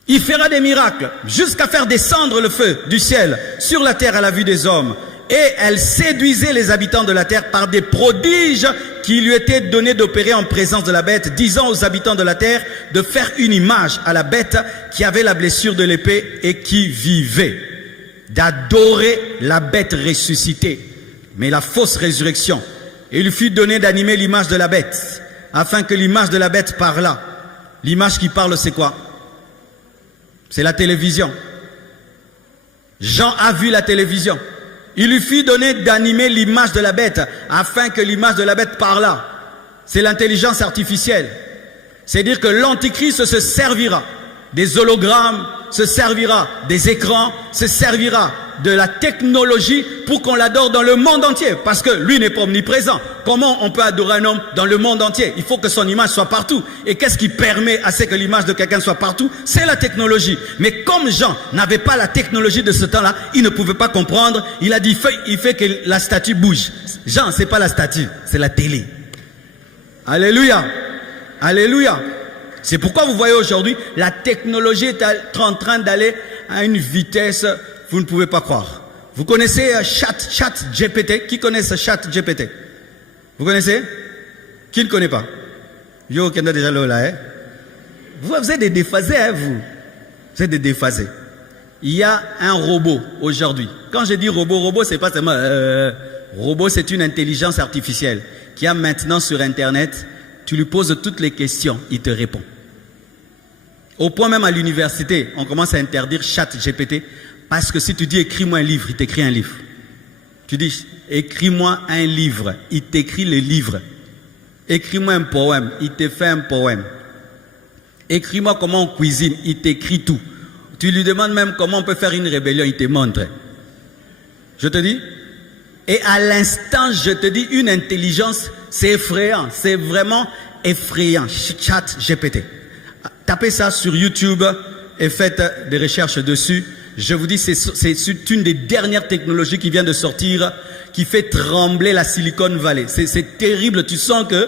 Il fera des miracles, jusqu'à faire descendre le feu du ciel sur la terre à la vue des hommes. Et elle séduisait les habitants de la terre par des prodiges qui lui étaient donnés d'opérer en présence de la bête, disant aux habitants de la terre de faire une image à la bête qui avait la blessure de l'épée et qui vivait, d'adorer la bête ressuscitée, mais la fausse résurrection. Et il lui fut donné d'animer l'image de la bête, afin que l'image de la bête parlât. L'image qui parle, c'est quoi? C'est la télévision. Jean a vu la télévision. Il lui fut donné d'animer l'image de la bête, afin que l'image de la bête parlât. C'est l'intelligence artificielle. C'est-à-dire que l'antichrist se servira des hologrammes, se servira des écrans, se servira de la technologie pour qu'on l'adore dans le monde entier. Parce que lui n'est pas omniprésent. Comment on peut adorer un homme dans le monde entier? Il faut que son image soit partout. Et qu'est-ce qui permet à ce que l'image de quelqu'un soit partout? C'est la technologie. Mais comme Jean n'avait pas la technologie de ce temps-là, il ne pouvait pas comprendre. Il a dit, il fait que la statue bouge. Jean, c'est pas la statue, c'est la télé. Alléluia. Alléluia. C'est pourquoi vous voyez aujourd'hui, la technologie est en train d'aller à une vitesse, vous ne pouvez pas croire. Vous connaissez ChatGPT? Qui connaît ce ChatGPT? Vous connaissez? Qui ne connaît pas? Yo, qui est déjà là, hein? Vous êtes des déphasés, hein, vous? Vous êtes des déphasés. Il y a un robot aujourd'hui. Quand je dis robot, c'est pas seulement robot, c'est une intelligence artificielle qui a maintenant sur Internet. Tu lui poses toutes les questions, il te répond. Au point même à l'université, on commence à interdire ChatGPT parce que si tu dis écris-moi un livre, il t'écrit un livre. Tu dis écris-moi un livre, il t'écrit le livre. Écris-moi un poème, il te fait un poème. Écris-moi comment on cuisine, il t'écrit tout. Tu lui demandes même comment on peut faire une rébellion, il te montre. Je te dis, et à l'instant, je te dis, une intelligence, c'est effrayant, c'est vraiment effrayant. ChatGPT. Tapez ça sur YouTube et faites des recherches dessus. Je vous dis, c'est une des dernières technologies qui vient de sortir, qui fait trembler la Silicon Valley. C'est terrible, tu sens que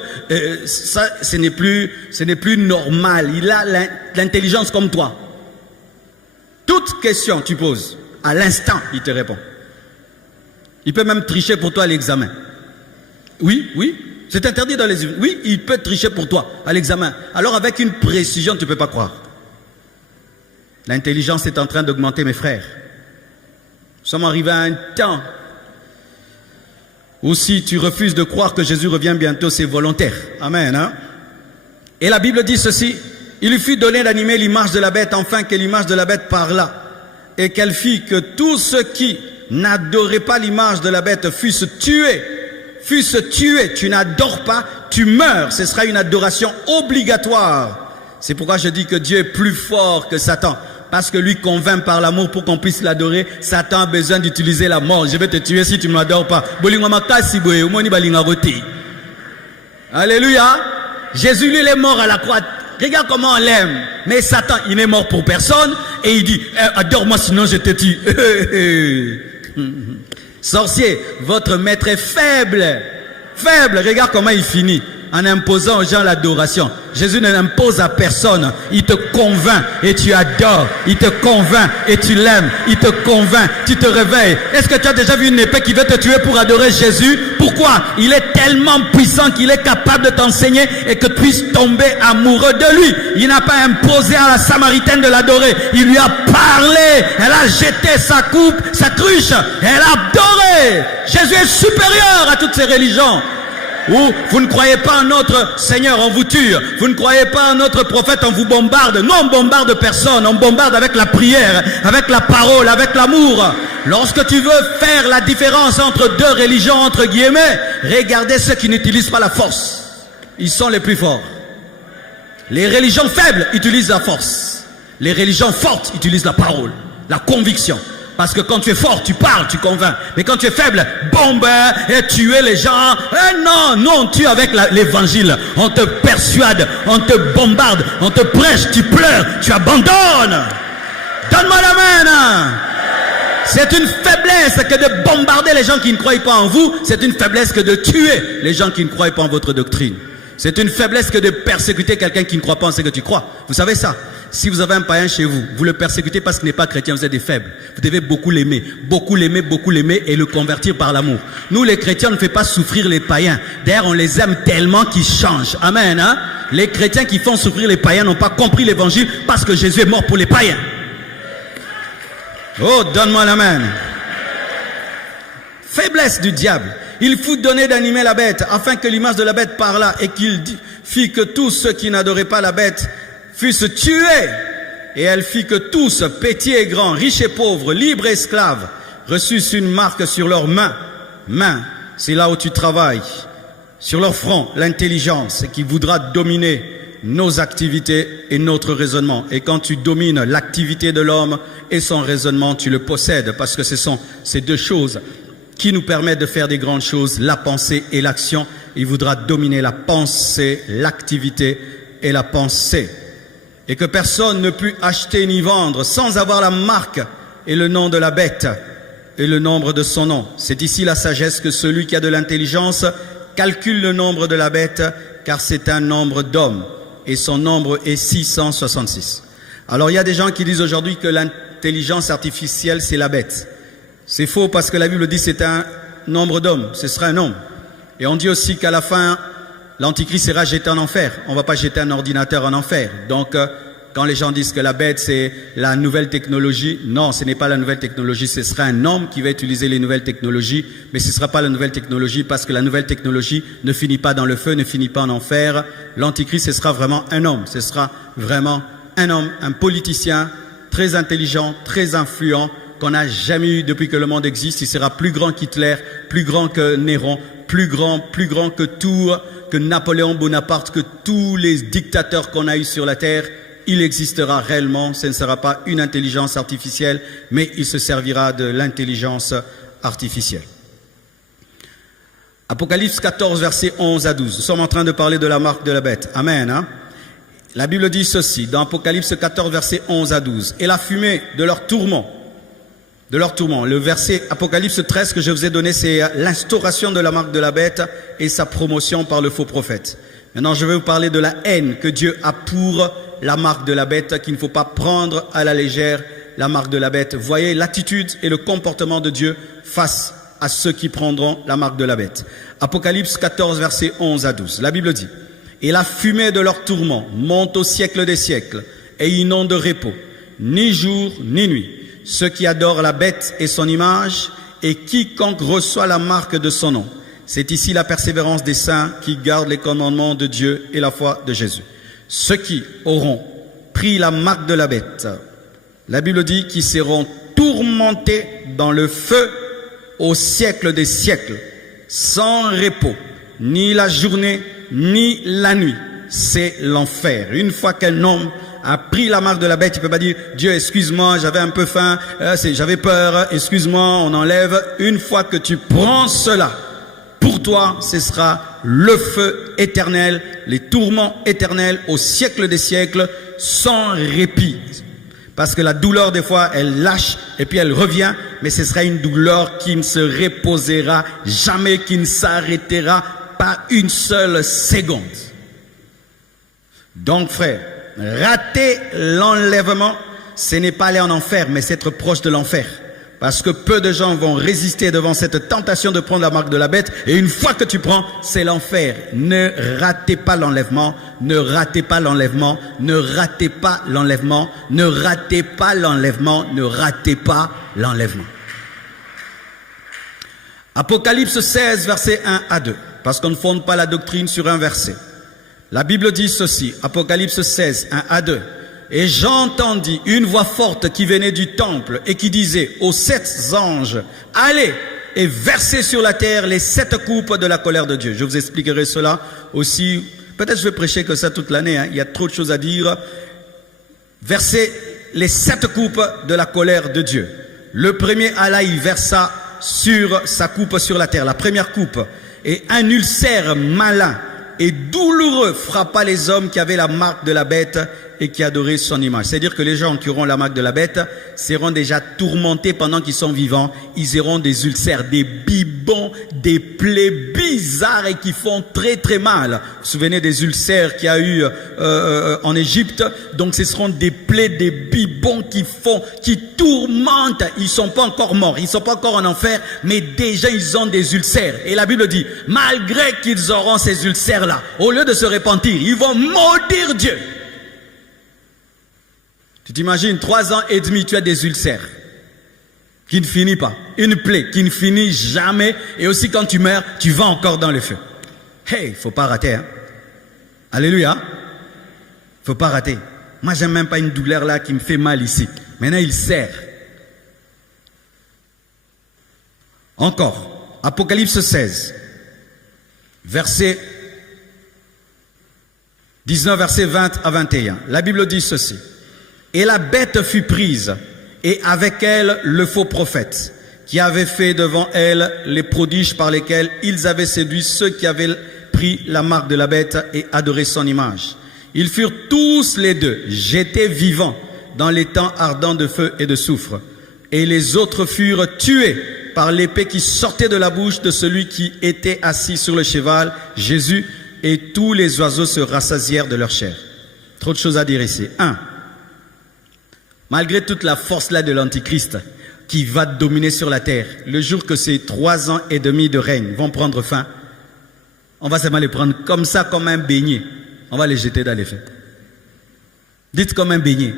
ça, ce n'est plus normal. Il a l'intelligence comme toi. Toute question tu poses, à l'instant, il te répond. Il peut même tricher pour toi à l'examen. Oui, c'est interdit dans les... Oui, il peut tricher pour toi à l'examen. Alors avec une précision, tu ne peux pas croire. L'intelligence est en train d'augmenter, mes frères. Nous sommes arrivés à un temps où si tu refuses de croire que Jésus revient bientôt, c'est volontaire. Amen. Hein? Et la Bible dit ceci, il lui fut donné d'animer l'image de la bête, afin que l'image de la bête parlât, et qu'elle fit que tous ceux qui n'adoraient pas l'image de la bête fussent tués. Tu n'adores pas, tu meurs. Ce sera une adoration obligatoire. C'est pourquoi je dis que Dieu est plus fort que Satan. Parce que lui convainc par l'amour pour qu'on puisse l'adorer. Satan a besoin d'utiliser la mort. Je vais te tuer si tu ne m'adores pas. Alléluia. Jésus, lui, il est mort à la croix. Regarde comment on l'aime. Mais Satan, il n'est mort pour personne. Et il dit, adore-moi sinon je te tue. Sorcier, votre maître est faible. Faible, regarde comment il finit. En imposant aux gens l'adoration. Jésus ne l'impose à personne. Il te convainc et tu adores. Il te convainc et tu l'aimes. Il te convainc, tu te réveilles. Est-ce que tu as déjà vu une épée qui veut te tuer pour adorer Jésus? Pourquoi? Il est tellement puissant qu'il est capable de t'enseigner et que tu puisses tomber amoureux de lui. Il n'a pas imposé à la Samaritaine de l'adorer. Il lui a parlé. Elle a jeté sa coupe, sa cruche. Elle a adoré. Jésus est supérieur à toutes ces religions. Ou vous ne croyez pas en notre Seigneur, on vous tue. Vous ne croyez pas en notre prophète, on vous bombarde. Non, on bombarde personne. On bombarde avec la prière, avec la parole, avec l'amour. Lorsque tu veux faire la différence entre deux religions, entre guillemets, regardez ceux qui n'utilisent pas la force. Ils sont les plus forts. Les religions faibles utilisent la force. Les religions fortes utilisent la parole, la conviction. Parce que quand tu es fort, tu parles, tu convaincs. Mais quand tu es faible, bombe, et tuer les gens. Non, non, tu es avec l'évangile. On te persuade, on te bombarde, on te prêche, tu pleures, tu abandonnes. Donne-moi la main. C'est une faiblesse que de bombarder les gens qui ne croient pas en vous. C'est une faiblesse que de tuer les gens qui ne croient pas en votre doctrine. C'est une faiblesse que de persécuter quelqu'un qui ne croit pas en ce que tu crois. Vous savez ça? Si vous avez un païen chez vous, vous le persécutez parce qu'il n'est pas chrétien, vous êtes des faibles. Vous devez beaucoup l'aimer et le convertir par l'amour. Nous les chrétiens, on ne fait pas souffrir les païens. D'ailleurs, on les aime tellement qu'ils changent. Amen. Hein? Les chrétiens qui font souffrir les païens n'ont pas compris l'évangile parce que Jésus est mort pour les païens. Oh, donne-moi la main. Faiblesse du diable. Il faut donner d'animer la bête, afin que l'image de la bête parlât, et qu'il fit que tous ceux qui n'adoraient pas la bête fussent tués. Et elle fit que tous, petits et grands, riches et pauvres, libres et esclaves, reçussent une marque sur leurs mains. Main, c'est là où tu travailles. Sur leur front, l'intelligence, qui voudra dominer nos activités et notre raisonnement. Et quand tu domines l'activité de l'homme et son raisonnement, tu le possèdes, parce que ce sont ces deux choses qui nous permettent de faire des grandes choses, la pensée et l'action. Il voudra dominer la pensée, l'activité et la pensée. Et que personne ne put acheter ni vendre sans avoir la marque et le nom de la bête et le nombre de son nom. C'est ici la sagesse que celui qui a de l'intelligence calcule le nombre de la bête, car c'est un nombre d'hommes. Et son nombre est 666. Alors il y a des gens qui disent aujourd'hui que l'intelligence artificielle c'est la bête. C'est faux parce que la Bible dit c'est un nombre d'hommes, ce sera un homme. Et on dit aussi qu'à la fin, l'Antichrist sera jeté en enfer. On ne va pas jeter un ordinateur en enfer. Donc quand les gens disent que la bête c'est la nouvelle technologie, non, ce n'est pas la nouvelle technologie, ce sera un homme qui va utiliser les nouvelles technologies, mais ce ne sera pas la nouvelle technologie parce que la nouvelle technologie ne finit pas dans le feu, ne finit pas en enfer. L'Antichrist, ce sera vraiment un homme, ce sera vraiment un homme, un politicien très intelligent, très influent, qu'on n'a jamais eu depuis que le monde existe. Il sera plus grand qu'Hitler, plus grand que Néron, plus grand que tout, que Napoléon Bonaparte, que tous les dictateurs qu'on a eu sur la terre. Il existera réellement, ce ne sera pas une intelligence artificielle, mais il se servira de l'intelligence artificielle. Apocalypse 14, versets 11 à 12. Nous sommes en train de parler de la marque de la bête. Amen. Hein? La Bible dit ceci, dans Apocalypse 14, versets 11 à 12. Et la fumée de leur tourment. Le verset Apocalypse 13 que je vous ai donné, c'est l'instauration de la marque de la bête et sa promotion par le faux prophète. Maintenant, je vais vous parler de la haine que Dieu a pour la marque de la bête, qu'il ne faut pas prendre à la légère, la marque de la bête. Voyez l'attitude et le comportement de Dieu face à ceux qui prendront la marque de la bête. Apocalypse 14, versets 11 à 12. La Bible dit, « Et la fumée de leur tourment monte au siècle des siècles, et ils n'ont de repos, ni jour ni nuit. Ceux qui adorent la bête et son image, et quiconque reçoit la marque de son nom. C'est ici la persévérance des saints qui gardent les commandements de Dieu et la foi de Jésus. Ceux qui auront pris la marque de la bête, la Bible dit qu'ils seront tourmentés dans le feu au siècle des siècles, sans repos, ni la journée, ni la nuit. C'est l'enfer. Une fois qu'un homme a pris la marque de la bête, il ne peut pas dire « Dieu, excuse-moi, j'avais un peu faim, j'avais peur, excuse-moi, on enlève. » Une fois que tu prends cela, pour toi, ce sera le feu éternel, les tourments éternels au siècle des siècles, sans répit. Parce que la douleur, des fois, elle lâche et puis elle revient, mais ce sera une douleur qui ne se reposera jamais, qui ne s'arrêtera pas une seule seconde. Donc, frère, rater l'enlèvement, ce n'est pas aller en enfer, mais c'est être proche de l'enfer. Parce que peu de gens vont résister devant cette tentation de prendre la marque de la bête. Et une fois que tu prends, c'est l'enfer. Ne ratez pas l'enlèvement. Ne ratez pas l'enlèvement. Ne ratez pas l'enlèvement. Ne ratez pas l'enlèvement. Ne ratez pas l'enlèvement. Apocalypse 16, versets 1 à 2. Parce qu'on ne fonde pas la doctrine sur un verset. La Bible dit ceci. Apocalypse 16, 1 à 2. Et j'entendis une voix forte qui venait du temple et qui disait aux 7 anges, allez et versez sur la terre les 7 coupes de la colère de Dieu. Je vous expliquerai cela aussi. Peut-être je vais prêcher que ça toute l'année, hein. Il y a trop de choses à dire. Versez les 7 coupes de la colère de Dieu. Le premier Allah, il versa sur sa coupe sur la terre, la première coupe. Et un ulcère malin et douloureux frappa les hommes qui avaient la marque de la bête et qui adoraient son image. C'est-à-dire que les gens qui auront la marque de la bête seront déjà tourmentés pendant qu'ils sont vivants. Ils auront des ulcères, des bibons, des plaies bizarres et qui font très très mal. Vous vous souvenez des ulcères qu'il y a eu en Égypte? Donc ce seront des plaies, des bibons qui tourmentent. Ils ne sont pas encore morts, ils ne sont pas encore en enfer, mais déjà ils ont des ulcères. Et la Bible dit, malgré qu'ils auront ces ulcères-là, au lieu de se repentir, ils vont maudire Dieu. Tu t'imagines, 3 ans et demi, tu as des ulcères qui ne finissent pas. Une plaie qui ne finit jamais. Et aussi quand tu meurs, tu vas encore dans le feu. Hey, il ne faut pas rater. Hein? Alléluia. Il ne faut pas rater. Moi, j'aime même pas une douleur là qui me fait mal ici. Maintenant, il serre. Encore. Apocalypse 16. Verset 19, verset 20 à 21. La Bible dit ceci. Et la bête fut prise, et avec elle le faux prophète, qui avait fait devant elle les prodiges par lesquels ils avaient séduit ceux qui avaient pris la marque de la bête et adoré son image. Ils furent tous les deux jetés vivants dans les temps ardents de feu et de soufre. Et les autres furent tués par l'épée qui sortait de la bouche de celui qui était assis sur le cheval, Jésus, et tous les oiseaux se rassasièrent de leur chair. Trop de choses à dire ici. 1. Malgré toute la force là de l'Antichrist qui va dominer sur la terre, le jour que ces 3 ans et demi de règne vont prendre fin, on va seulement les prendre comme ça, comme un beignet. On va les jeter dans les feux. Dites comme un beignet.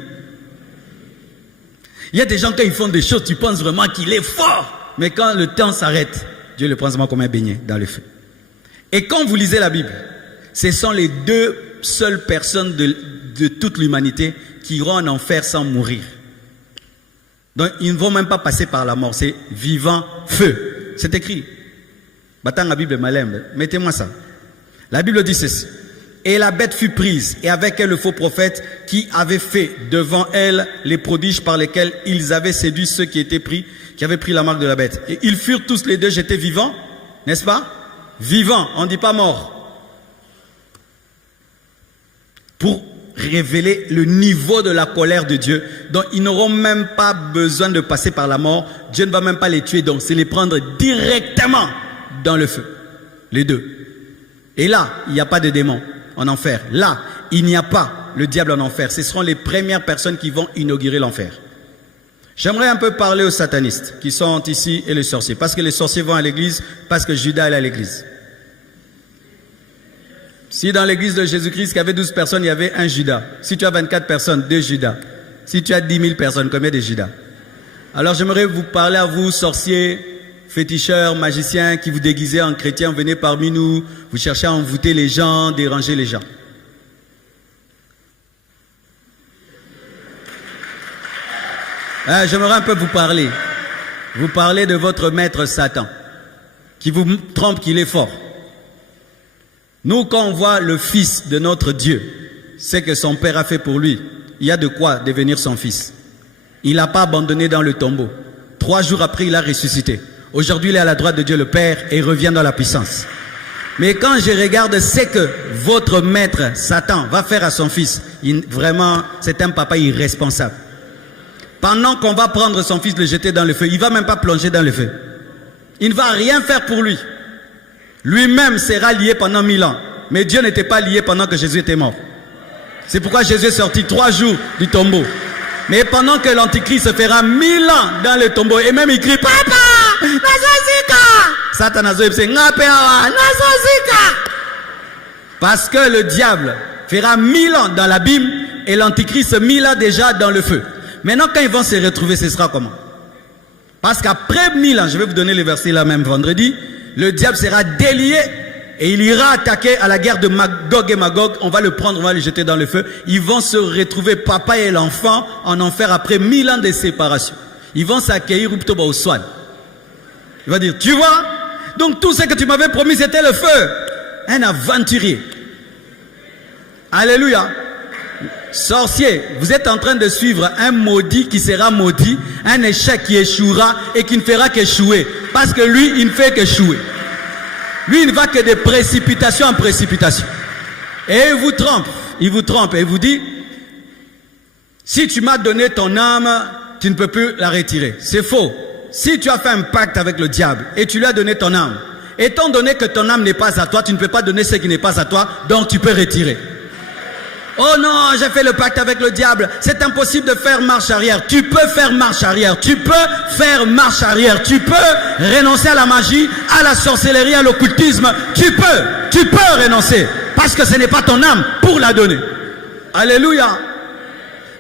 Il y a des gens, quand ils font des choses, tu penses vraiment qu'il est fort. Mais quand le temps s'arrête, Dieu le prend seulement comme un beignet dans le feu. Et quand vous lisez la Bible, ce sont les 2 seules personnes de toute l'humanité qui iront en enfer sans mourir. Donc ils ne vont même pas passer par la mort. C'est vivant, feu. C'est écrit. Battant la Bible Malem, mettez-moi ça. La Bible dit ceci. Et la bête fut prise, et avec elle le faux prophète qui avait fait devant elle les prodiges par lesquels ils avaient séduit ceux qui étaient pris, qui avaient pris la marque de la bête. Et ils furent tous les deux jetés vivants, n'est-ce pas? Vivants, on ne dit pas morts. Pour révéler le niveau de la colère de Dieu. Donc ils n'auront même pas besoin de passer par la mort. Dieu ne va même pas les tuer, donc c'est les prendre directement dans le feu. Les 2. Et là, il n'y a pas de démons en enfer. Là, il n'y a pas le diable en enfer. Ce seront les premières personnes qui vont inaugurer l'enfer. J'aimerais un peu parler aux satanistes qui sont ici et les sorciers. Parce que les sorciers vont à l'église, parce que Judas est à l'église. Si dans l'église de Jésus-Christ, il y avait 12 personnes, il y avait un Judas. Si tu as 24 personnes, 2 Judas. Si tu as 10 000 personnes, combien de Judas? Alors j'aimerais vous parler à vous, sorciers, féticheurs, magiciens, qui vous déguisez en chrétiens, venez parmi nous, vous cherchez à envoûter les gens, déranger les gens. J'aimerais un peu vous parler. Vous parlez de votre maître Satan, qui vous trompe qu'il est fort. Nous, quand on voit le fils de notre Dieu, c'est que son père a fait pour lui. Il y a de quoi devenir son fils. Il n'a pas abandonné dans le tombeau. 3 jours après, il a ressuscité. Aujourd'hui, il est à la droite de Dieu le Père et revient dans la puissance. Mais quand je regarde ce que votre maître Satan va faire à son fils, vraiment, c'est un papa irresponsable. Pendant qu'on va prendre son fils, le jeter dans le feu, il ne va même pas plonger dans le feu. Il ne va rien faire pour lui. Lui-même sera lié pendant 1000 ans. Mais Dieu n'était pas lié pendant que Jésus était mort. C'est pourquoi Jésus est sorti 3 jours du tombeau. Mais pendant que l'Antichrist se fera 1000 ans dans le tombeau, et même il crie, Papa, Nazosika! Satan Nazosika, Nazosika! Parce que le diable fera 1000 ans dans l'abîme et l'Antichrist 1000 ans déjà dans le feu. Maintenant, quand ils vont se retrouver, ce sera comment? Parce qu'après 1000 ans, je vais vous donner les versets là même vendredi, le diable sera délié et il ira attaquer à la guerre de Magog et Magog. On va le prendre, on va le jeter dans le feu. Ils vont se retrouver, papa et l'enfant, en enfer après 1000 ans de séparation. Ils vont s'accueillir au soin. Il va dire, tu vois, donc tout ce que tu m'avais promis, c'était le feu. Un aventurier. Alléluia. Sorcier, vous êtes en train de suivre un maudit qui sera maudit, un échec qui échouera et qui ne fera qu'échouer. Parce que lui, il ne fait qu'échouer. Lui, il ne va que de précipitation en précipitation. Et il vous trompe et il vous dit, si tu m'as donné ton âme, tu ne peux plus la retirer. C'est faux. Si tu as fait un pacte avec le diable et tu lui as donné ton âme, étant donné que ton âme n'est pas à toi, tu ne peux pas donner ce qui n'est pas à toi, donc tu peux retirer. Oh non, j'ai fait le pacte avec le diable. C'est impossible de faire marche arrière. Tu peux faire marche arrière. Tu peux faire marche arrière. Tu peux renoncer à la magie, à la sorcellerie, à l'occultisme. Tu peux renoncer. Parce que ce n'est pas ton âme pour la donner. Alléluia.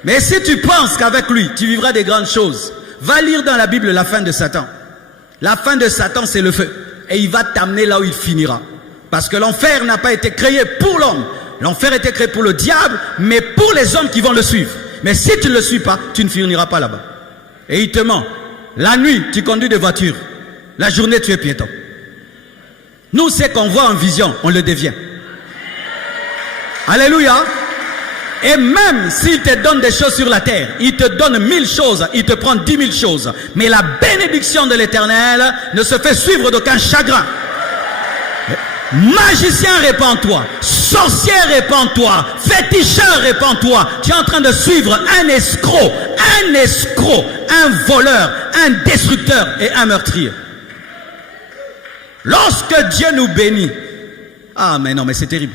Mais si tu penses qu'avec lui, tu vivras des grandes choses, va lire dans la Bible la fin de Satan. La fin de Satan, c'est le feu. Et il va t'amener là où il finira. Parce que l'enfer n'a pas été créé pour l'homme. L'enfer était créé pour le diable, mais pour les hommes qui vont le suivre. Mais si tu ne le suis pas, tu ne finiras pas là-bas. Et il te ment. La nuit, tu conduis des voitures. La journée, tu es piéton. Nous, ce qu'on voit en vision, on le devient. Alléluia. Et même s'il te donne des choses sur la terre, il te donne 1000 choses, il te prend 10 000 choses. Mais la bénédiction de l'Éternel ne se fait suivre d'aucun chagrin. Magicien, répands-toi. Sorcier, répands-toi. Féticheur, répands-toi. Tu es en train de suivre un escroc, un voleur, un destructeur et un meurtrier. Lorsque Dieu nous bénit, ah mais non, mais c'est terrible.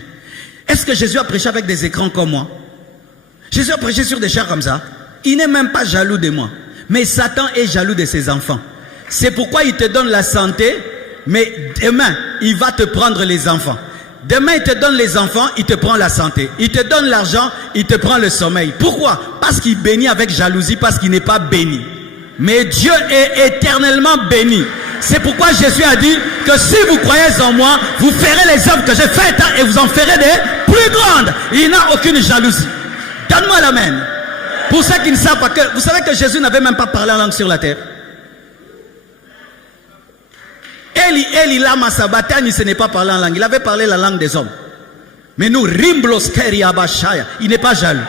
Est-ce que Jésus a prêché avec des écrans comme moi? Jésus a prêché sur des chars comme ça. Il n'est même pas jaloux de moi. Mais Satan est jaloux de ses enfants. C'est pourquoi il te donne la santé. Mais demain, il va te prendre les enfants. Demain, il te donne les enfants, il te prend la santé. Il te donne l'argent, il te prend le sommeil. Pourquoi? Parce qu'il bénit avec jalousie, parce qu'il n'est pas béni. Mais Dieu est éternellement béni. C'est pourquoi Jésus a dit que si vous croyez en moi, vous ferez les œuvres que j'ai faites et vous en ferez des plus grandes. Il n'a aucune jalousie. Donne-moi l'amen. Pour ceux qui ne savent pas, vous savez que Jésus n'avait même pas parlé en langue sur la terre. Eli lama sabatani, ce n'est pas parler en langue. Il avait parlé la langue des hommes. Mais nous, rimbloskeri abashaya, il n'est pas jaloux.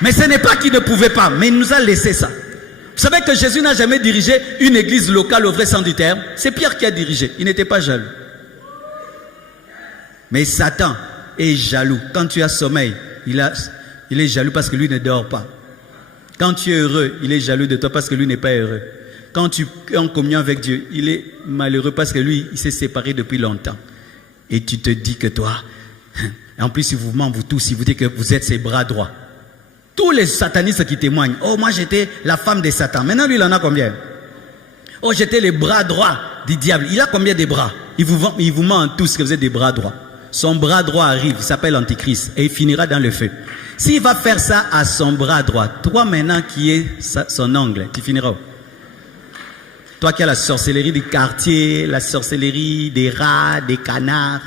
Mais ce n'est pas qu'il ne pouvait pas, mais il nous a laissé ça. Vous savez que Jésus n'a jamais dirigé une église locale au vrai sens du terme. C'est Pierre qui a dirigé. Il n'était pas jaloux. Mais Satan est jaloux. Quand tu as sommeil, il est jaloux parce que lui ne dort pas. Quand tu es heureux, il est jaloux de toi parce que lui n'est pas heureux. Quand tu es en communion avec Dieu, il est malheureux parce que lui, il s'est séparé depuis longtemps. Et tu te dis que toi, en plus, il vous ment, vous tous, il vous dit que vous êtes ses bras droits. Tous les satanistes qui témoignent, oh, moi j'étais la femme de Satan. Maintenant, lui, il en a combien? Oh, j'étais les bras droits du diable. Il a combien de bras? Il vous ment tous que vous êtes des bras droits. Son bras droit arrive, il s'appelle Antichrist, et il finira dans le feu. S'il va faire ça à son bras droit, toi maintenant qui es son ongle, tu finiras où? Toi qui as la sorcellerie du quartier, la sorcellerie des rats, des canards.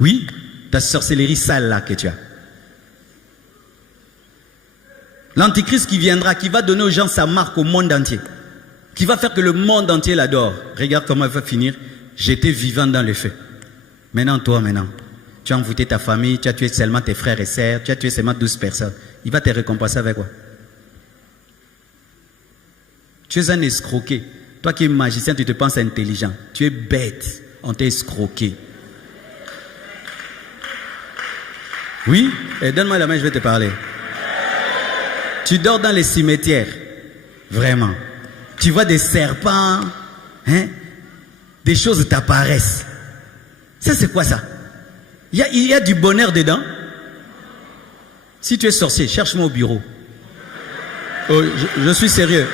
Oui, ta sorcellerie sale là que tu as. L'antichrist qui viendra, qui va donner aux gens sa marque au monde entier. Qui va faire que le monde entier l'adore. Regarde comment il va finir. J'étais vivant dans le feu. Maintenant, tu as envoûté ta famille, tu as tué seulement tes frères et sœurs, tu as tué seulement 12 personnes. Il va te récompenser avec quoi? Tu es un escroqué. Toi qui es magicien, tu te penses intelligent. Tu es bête. On t'a escroqué. Oui? Donne-moi la main, je vais te parler. Tu dors dans les cimetières. Vraiment. Tu vois des serpents. Hein? Des choses t'apparaissent. Ça, c'est quoi ça? Il y a du bonheur dedans. Si tu es sorcier, cherche-moi au bureau. Oh, je suis sérieux.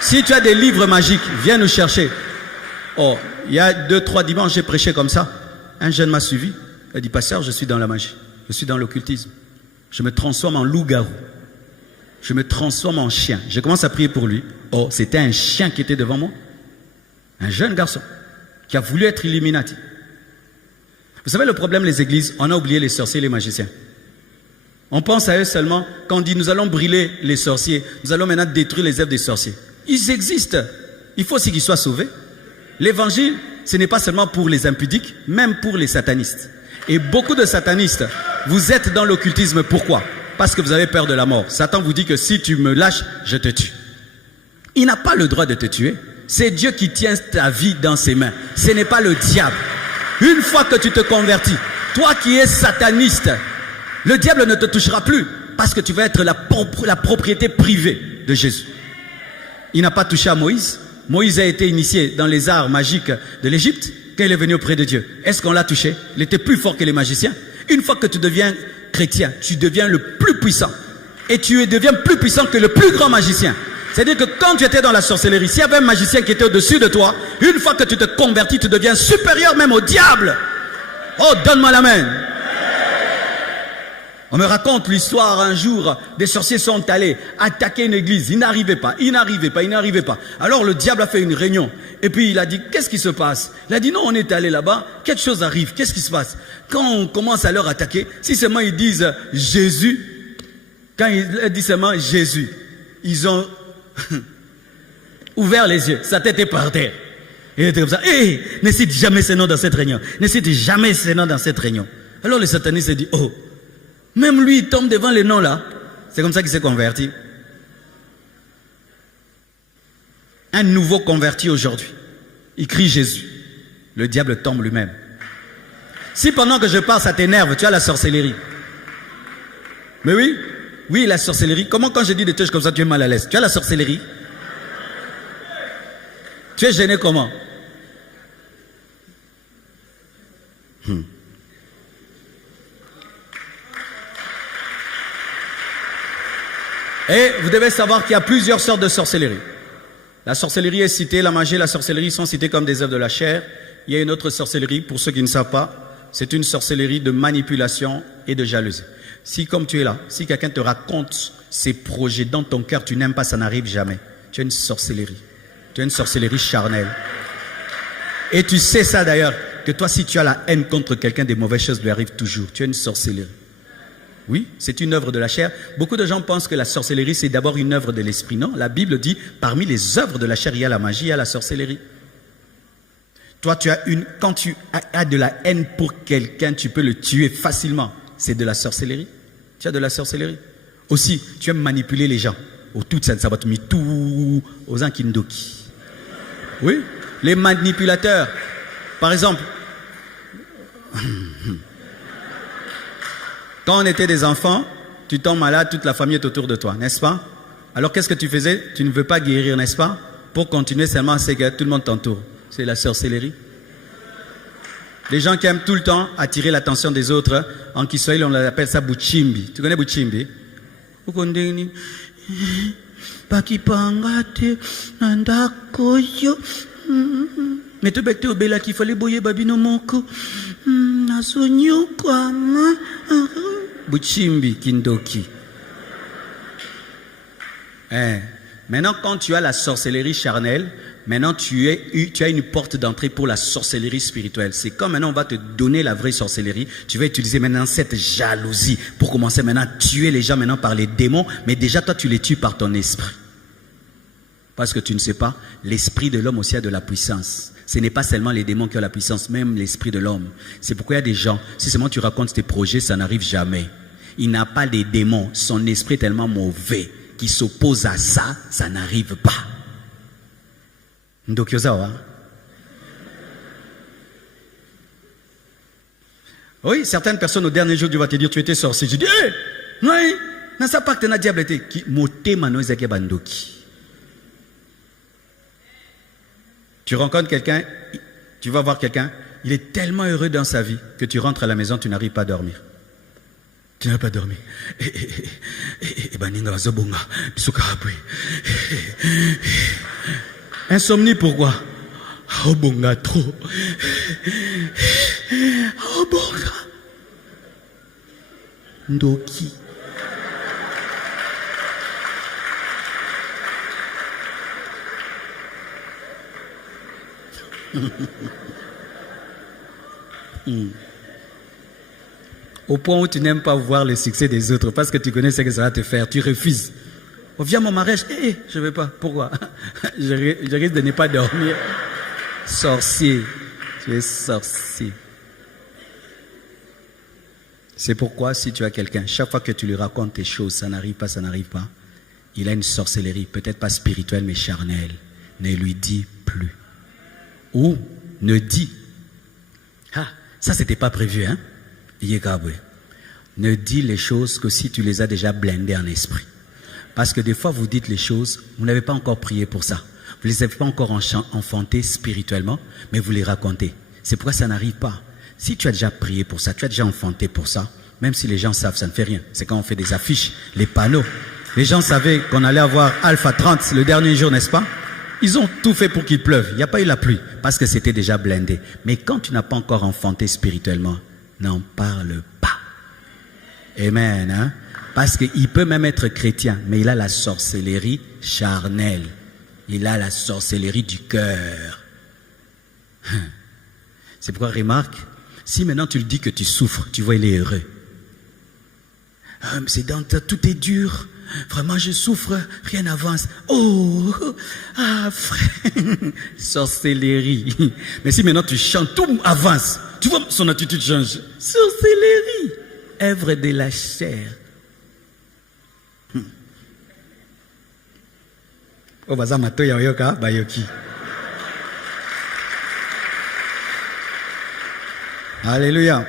Si tu as des livres magiques, viens nous chercher. Oh, il y a 2-3 dimanches, j'ai prêché comme ça. Un jeune m'a suivi. Il a dit, pasteur, je suis dans la magie. Je suis dans l'occultisme. Je me transforme en loup-garou. Je me transforme en chien. Je commence à prier pour lui. Oh, c'était un chien qui était devant moi. Un jeune garçon qui a voulu être Illuminati. Vous savez le problème des églises, on a oublié les sorciers et les magiciens. On pense à eux seulement quand on dit nous allons brûler les sorciers. Nous allons maintenant détruire les œuvres des sorciers. Ils existent. Il faut aussi qu'ils soient sauvés. L'évangile, ce n'est pas seulement pour les impudiques, même pour les satanistes. Et beaucoup de satanistes, vous êtes dans l'occultisme. Pourquoi? Parce que vous avez peur de la mort. Satan vous dit que si tu me lâches, je te tue. Il n'a pas le droit de te tuer. C'est Dieu qui tient ta vie dans ses mains. Ce n'est pas le diable. Une fois que tu te convertis, toi qui es sataniste, le diable ne te touchera plus parce que tu vas être la propriété privée de Jésus. Il n'a pas touché à Moïse. Moïse a été initié dans les arts magiques de l'Égypte quand il est venu auprès de Dieu. Est-ce qu'on l'a touché? Il était plus fort que les magiciens. Une fois que tu deviens chrétien, tu deviens le plus puissant. Et tu deviens plus puissant que le plus grand magicien. C'est-à-dire que quand tu étais dans la sorcellerie, s'il y avait un magicien qui était au-dessus de toi, une fois que tu te convertis, tu deviens supérieur même au diable. Oh, donne-moi la main. On me raconte l'histoire un jour, des sorciers sont allés attaquer une église. Ils n'arrivaient pas. Alors le diable a fait une réunion. Et puis il a dit, qu'est-ce qui se passe? Il a dit, non, on est allé là-bas, quelque chose arrive. Qu'est-ce qui se passe? Quand on commence à leur attaquer, si seulement ils disent Jésus, quand ils disent seulement Jésus, ils ont ouvert les yeux, sa tête est par terre. Il était comme ça, ne cite jamais ce nom dans cette réunion. Ne cite jamais ce nom dans cette réunion. Alors le sataniste s'est dit, oh, même lui il tombe devant les noms là. C'est comme ça qu'il s'est converti. Un nouveau converti aujourd'hui, il crie Jésus. Le diable tombe lui-même. Si pendant que je parle ça t'énerve, tu as la sorcellerie. Mais oui, oui, la sorcellerie. Comment quand je dis des choses comme ça, tu es mal à l'aise? Tu as la sorcellerie. Tu es gêné comment? Et vous devez savoir qu'il y a plusieurs sortes de sorcellerie. La sorcellerie est citée, la magie et la sorcellerie sont citées comme des œuvres de la chair. Il y a une autre sorcellerie, pour ceux qui ne savent pas, c'est une sorcellerie de manipulation et de jalousie. Si comme tu es là, si quelqu'un te raconte ses projets dans ton cœur, tu n'aimes pas, ça n'arrive jamais. Tu as une sorcellerie. Tu as une sorcellerie charnelle. Et tu sais ça d'ailleurs, que toi si tu as la haine contre quelqu'un, des mauvaises choses lui arrivent toujours. Tu as une sorcellerie. Oui, c'est une œuvre de la chair. Beaucoup de gens pensent que la sorcellerie, c'est d'abord une œuvre de l'esprit. Non, la Bible dit, parmi les œuvres de la chair, il y a la magie, il y a la sorcellerie. Toi, quand tu as de la haine pour quelqu'un, tu peux le tuer facilement. C'est de la sorcellerie. Tu as de la sorcellerie. Aussi, tu aimes manipuler les gens. Au tout ça, ça va te mettre tout aux ankindoki. Oui, les manipulateurs. Par exemple, quand on était des enfants, tu tombes malade, toute la famille est autour de toi, n'est-ce pas? Alors qu'est-ce que tu faisais? Tu ne veux pas guérir, n'est-ce pas? Pour continuer seulement, c'est que tout le monde t'entoure. C'est la sorcellerie. Les gens qui aiment tout le temps attirer l'attention des autres, en Kiswahili on appelle ça buchimbi. Tu connais buchimbi? Mais tu bête au bela qu'il fallait boyer babino moko. Buchimbi kindoki. Maintenant, quand tu as la sorcellerie charnelle, maintenant tu as une porte d'entrée pour la sorcellerie spirituelle. C'est comme maintenant on va te donner la vraie sorcellerie. Tu vas utiliser maintenant cette jalousie pour commencer maintenant à tuer les gens maintenant par les démons. Mais déjà toi tu les tues par ton esprit. Parce que tu ne sais pas, l'esprit de l'homme aussi a de la puissance. Ce n'est pas seulement les démons qui ont la puissance, même l'esprit de l'homme. C'est pourquoi il y a des gens, si seulement tu racontes tes projets, ça n'arrive jamais. Il n'a pas des démons, son esprit est tellement mauvais qui s'oppose à ça, ça n'arrive pas. Ndokyozawa. Oui, certaines personnes au dernier jour, Dieu va te dire, tu étais sorcier. Je dis, oui, dans sa pacte, na diable était qui moté manoizake bandoki. Tu rencontres quelqu'un, tu vas voir quelqu'un, il est tellement heureux dans sa vie que tu rentres à la maison, tu n'arrives pas à dormir. Tu n'arrives pas à dormir. Insomnie, pourquoi? Oh bonga trop. Oh bonga. Ndoki. Au point où tu n'aimes pas voir le succès des autres parce que tu connais ce que ça va te faire, tu refuses. Oh, viens mon mariage, je ne veux pas. Pourquoi? je risque de ne pas dormir. Sorcier, tu es sorcier. C'est pourquoi si tu as quelqu'un, chaque fois que tu lui racontes tes choses, ça n'arrive pas, il a une sorcellerie, peut-être pas spirituelle mais charnelle. Ne lui dis plus. Ou ne dis. Ah, ça c'était pas prévu, hein? Ne dis les choses que si tu les as déjà blindées en esprit. Parce que des fois vous dites les choses, vous n'avez pas encore prié pour ça. Vous ne les avez pas encore enfantées spirituellement, mais vous les racontez. C'est pourquoi ça n'arrive pas. Si tu as déjà prié pour ça, tu as déjà enfanté pour ça, même si les gens savent, ça ne fait rien. C'est quand on fait des affiches, les panneaux. Les gens savaient qu'on allait avoir Alpha 30 le dernier jour, n'est-ce pas? Ils ont tout fait pour qu'il pleuve. Il n'y a pas eu la pluie, parce que c'était déjà blindé. Mais quand tu n'as pas encore enfanté spirituellement, n'en parle pas. Amen, hein? Parce qu'il peut même être chrétien, mais il a la sorcellerie charnelle. Il a la sorcellerie du cœur. C'est pourquoi, remarque, si maintenant tu lui dis que tu souffres, tu vois, il est heureux. C'est dans tout est dur. Vraiment, je souffre, rien n'avance. Oh, ah, frère, sorcellerie. Mais si maintenant tu chantes, tout avance. Tu vois, son attitude change. Sorcellerie, œuvre de la chair. Oh, baza mato ya yoka bayoki. Alléluia.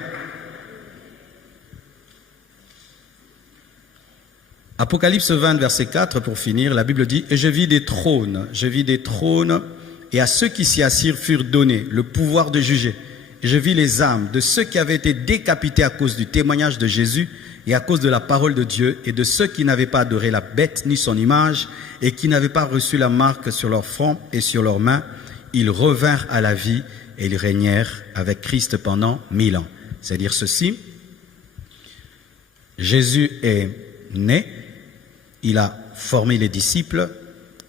Apocalypse 20, verset 4, pour finir, la Bible dit « Et je vis des trônes, et à ceux qui s'y assirent furent donnés le pouvoir de juger. Et je vis les âmes de ceux qui avaient été décapités à cause du témoignage de Jésus et à cause de la parole de Dieu, et de ceux qui n'avaient pas adoré la bête ni son image, et qui n'avaient pas reçu la marque sur leur front et sur leurs mains. Ils revinrent à la vie, et ils régnèrent avec Christ pendant 1000 ans. » C'est-à-dire ceci, Jésus est né, il a formé les disciples,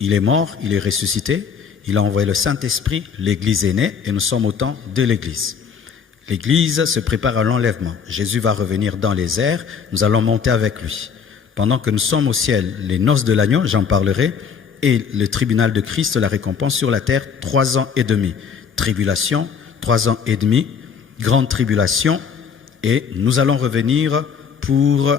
il est mort, il est ressuscité, il a envoyé le Saint-Esprit, l'Église est née et nous sommes au temps de l'Église. L'Église se prépare à l'enlèvement. Jésus va revenir dans les airs, nous allons monter avec lui. Pendant que nous sommes au ciel, les noces de l'agneau, j'en parlerai, et le tribunal de Christ, la récompense sur la terre, 3 ans et demi. Tribulation, 3 ans et demi, grande tribulation, et nous allons revenir pour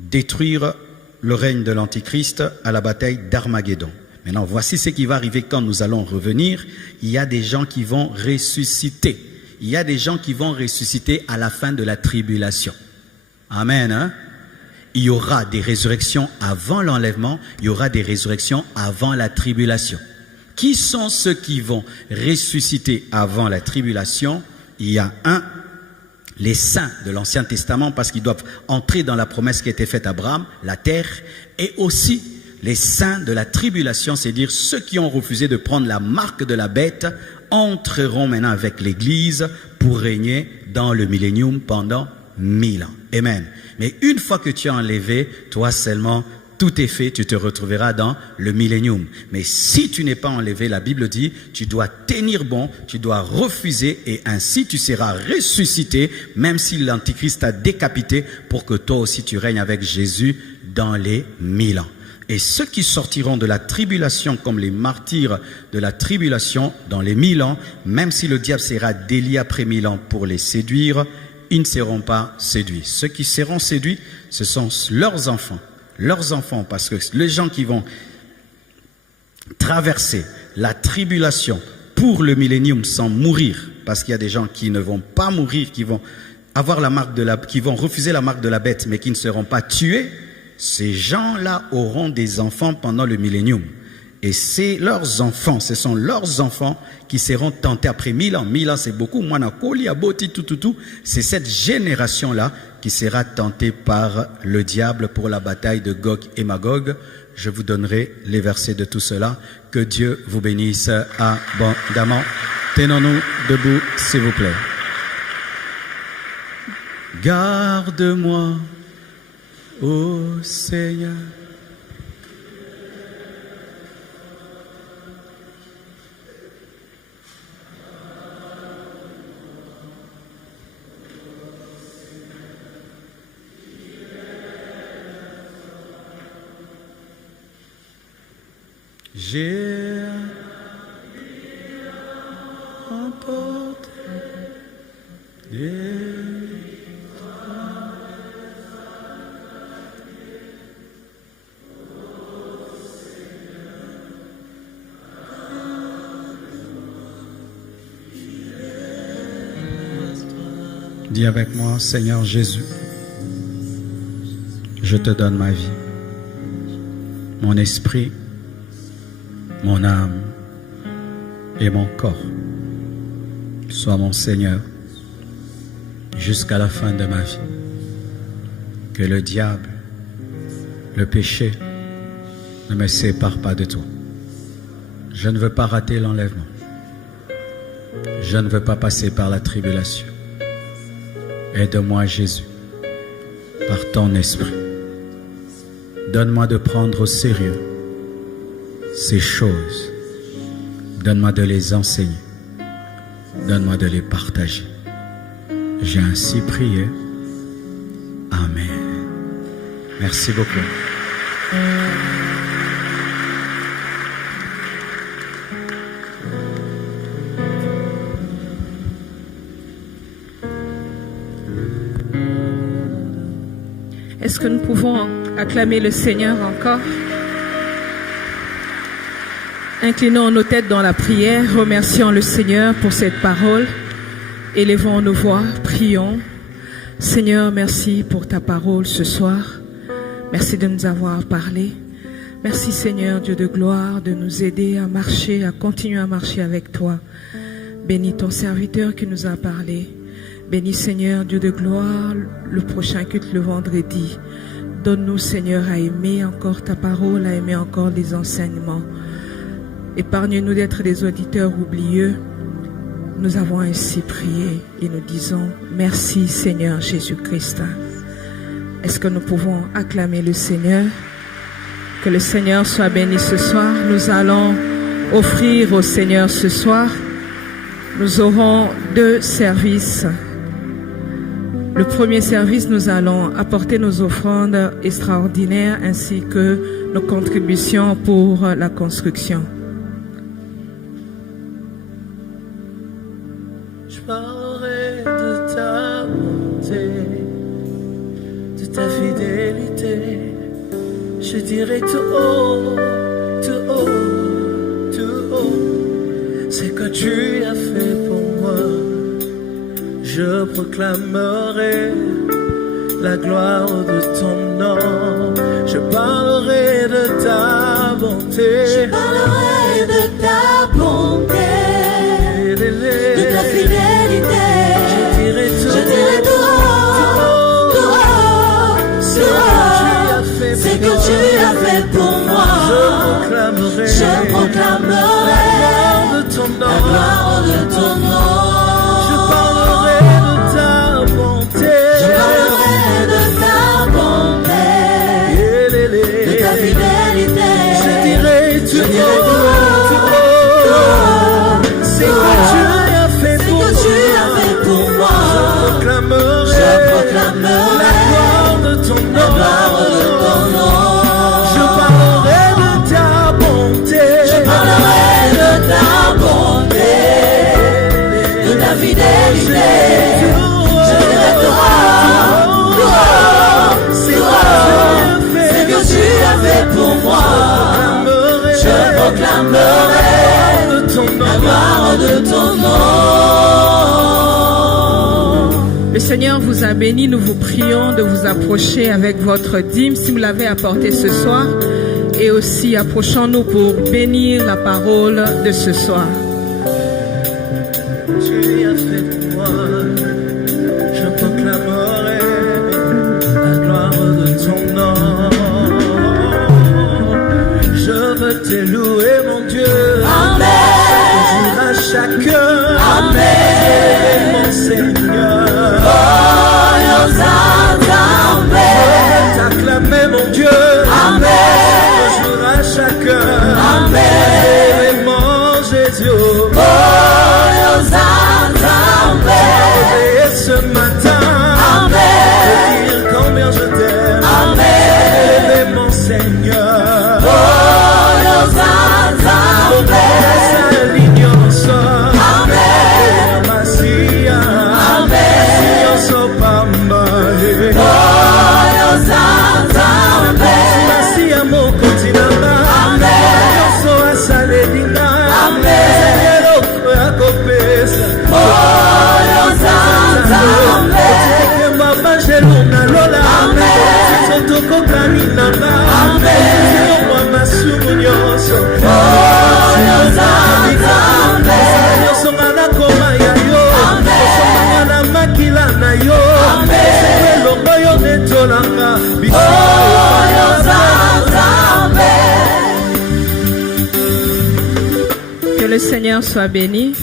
détruire le règne de l'Antichrist à la bataille d'Armageddon. Maintenant, voici ce qui va arriver quand nous allons revenir. Il y a des gens qui vont ressusciter. Il y a des gens qui vont ressusciter à la fin de la tribulation. Amen, hein? Il y aura des résurrections avant l'enlèvement, il y aura des résurrections avant la tribulation. Qui sont ceux qui vont ressusciter avant la tribulation? Il y a les saints de l'Ancien Testament, parce qu'ils doivent entrer dans la promesse qui a été faite à Abraham, la terre, et aussi les saints de la tribulation, c'est-à-dire ceux qui ont refusé de prendre la marque de la bête, entreront maintenant avec l'Église pour régner dans le millénium pendant 1000 ans. Amen. Mais une fois que tu as enlevé, toi seulement, tout est fait, tu te retrouveras dans le millénium. Mais si tu n'es pas enlevé, la Bible dit, tu dois tenir bon, tu dois refuser, et ainsi tu seras ressuscité, même si l'Antichrist t'a décapité, pour que toi aussi tu règnes avec Jésus dans les 1000 ans. Et ceux qui sortiront de la tribulation comme les martyrs de la tribulation dans les 1000 ans, même si le diable sera délié après 1000 ans pour les séduire, ils ne seront pas séduits. Ceux qui seront séduits, ce sont leurs enfants. Leurs enfants, parce que les gens qui vont traverser la tribulation pour le millénium sans mourir, parce qu'il y a des gens qui ne vont pas mourir, qui vont avoir la marque qui vont refuser la marque de la bête, mais qui ne seront pas tués, ces gens-là auront des enfants pendant le millénium. Et c'est leurs enfants, ce sont leurs enfants qui seront tentés après 1000 ans. 1000 ans, c'est beaucoup. C'est cette génération-là qui sera tentée par le diable pour la bataille de Gog et Magog. Je vous donnerai les versets de tout cela. Que Dieu vous bénisse abondamment. Tenons-nous debout, s'il vous plaît. Garde-moi, ô Seigneur. J'ai emporté des victoires. Dis avec moi, Seigneur Jésus, je te donne ma vie, mon esprit, mon âme et mon corps. Sois mon Seigneur jusqu'à la fin de ma vie. Que le diable, le péché ne me sépare pas de toi. Je ne veux pas rater l'enlèvement. Je ne veux pas passer par la tribulation. Aide-moi, Jésus, par ton esprit. Donne-moi de prendre au sérieux ces choses. Donne-moi de les enseigner. Donne-moi de les partager. J'ai ainsi prié. Amen. Merci beaucoup. Est-ce que nous pouvons acclamer le Seigneur encore? Inclinons nos têtes dans la prière, remercions le Seigneur pour cette parole. Élevons nos voix, prions. Seigneur, merci pour ta parole ce soir. Merci de nous avoir parlé. Merci Seigneur, Dieu de gloire, de nous aider à marcher, à continuer à marcher avec toi. Bénis ton serviteur qui nous a parlé. Bénis Seigneur, Dieu de gloire, le prochain culte le vendredi. Donne-nous Seigneur à aimer encore ta parole, à aimer encore les enseignements. Épargne-nous d'être des auditeurs oublieux. Nous avons ainsi prié et nous disons merci Seigneur Jésus-Christ. Est-ce que nous pouvons acclamer le Seigneur? Que le Seigneur soit béni ce soir. Nous allons offrir au Seigneur ce soir. Nous aurons 2 services. Le premier service, nous allons apporter nos offrandes extraordinaires ainsi que nos contributions pour la construction. Je parlerai de ta bonté, de ta fidélité. Je dirai tout haut, tout haut, tout haut. C'est que tu as fait pour moi. Je proclamerai la gloire de ton nom. Je parlerai de ta bonté. Je parlerai de ta bonté, de ta fidélité. Je dirai tout haut, tout haut, tout haut. C'est que tu as fait pour moi. Je proclamerai la gloire de ton nom. Je parlerai de ta bonté. Je parlerai de ta bonté, de ta fidélité. Je dirai tout haut, c'est que tu as fait pour moi. Je proclamerai la gloire de ton nom. Je parlerai de ta bonté. Je parlerai de ta bonté, de ta fidélité. Je dirai tout haut, c'est que tu as fait pour moi. Je proclamerai la gloire de ton nom. Le Seigneur vous a béni, nous vous prions de vous approcher avec votre dîme si vous l'avez apporté ce soir. Et aussi approchons-nous pour bénir la parole de ce soir. Tu as fait pour moi. Je proclamerai la gloire de ton nom. Je veux te louer, mon Dieu. Amen. Dire à chacun. Amen. Mon Seigneur. Oh, Je veux t'acclamer, mon Dieu. Amen. Dire à chacun. Amen. Mon Jésus. Oh, Et ce matin, Amen. te dire combien je t'aime. Amen. Élever mon Seigneur. Oh, S'aligne ensemble. Amen. Masia. Amen. Sion Sopambale. Oh, Masia mo continama. Amen. Sion so asaledina. Amen. Seigneur le Seigneur soit béni.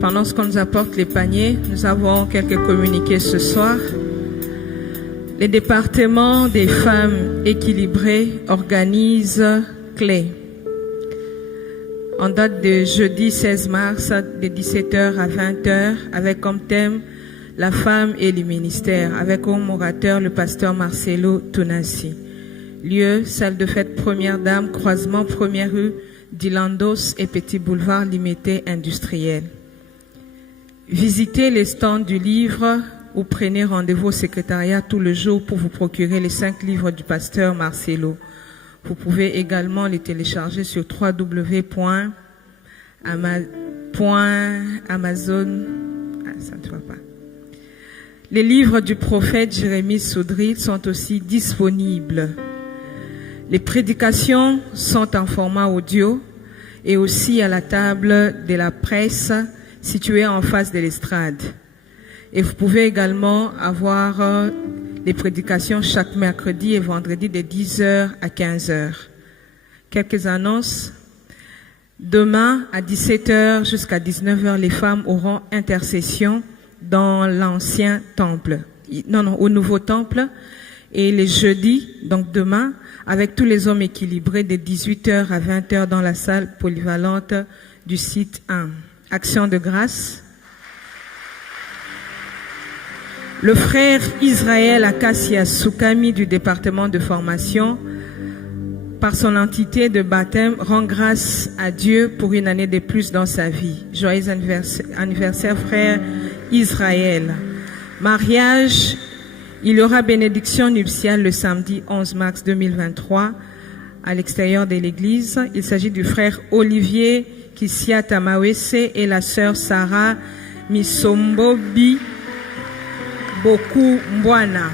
Pendant ce qu'on nous apporte les paniers, nous avons quelques communiqués ce soir. Les départements des femmes équilibrées organisent clés. En date de jeudi 16 mars, de 17h à 20h, avec comme thème la femme et le ministère, avec comme orateur le pasteur Marcelo Tunasi. Lieu, salle de fête Première Dame, croisement Première rue, Dilandos et Petit Boulevard Limité Industriel. Visitez les stands du livre ou prenez rendez-vous au secrétariat tout le jour pour vous procurer les 5 livres du pasteur Marcelo. Vous pouvez également les télécharger sur www.amazon. Ça ne va pas. Les livres du prophète Jérémie Soudry sont aussi disponibles. Les prédications sont en format audio et aussi à la table de la presse située en face de l'estrade. Et vous pouvez également avoir les prédications chaque mercredi et vendredi de 10h à 15h. Quelques annonces. Demain à 17h jusqu'à 19h, les femmes auront intercession dans l'ancien temple. Au nouveau temple. Et les jeudis, donc demain, avec tous les hommes équilibrés de 18h à 20h dans la salle polyvalente du site 1. Action de grâce. Le frère Israël Akassia Soukami du département de formation, par son entité de baptême, rend grâce à Dieu pour une année de plus dans sa vie. Joyeux anniversaire, frère Israël. Mariage, il y aura bénédiction nuptiale le samedi 11 mars 2023 à l'extérieur de l'église. Il s'agit du frère Olivier Kissia Tamawese et la sœur Sarah Misombobi Boku Mbwana.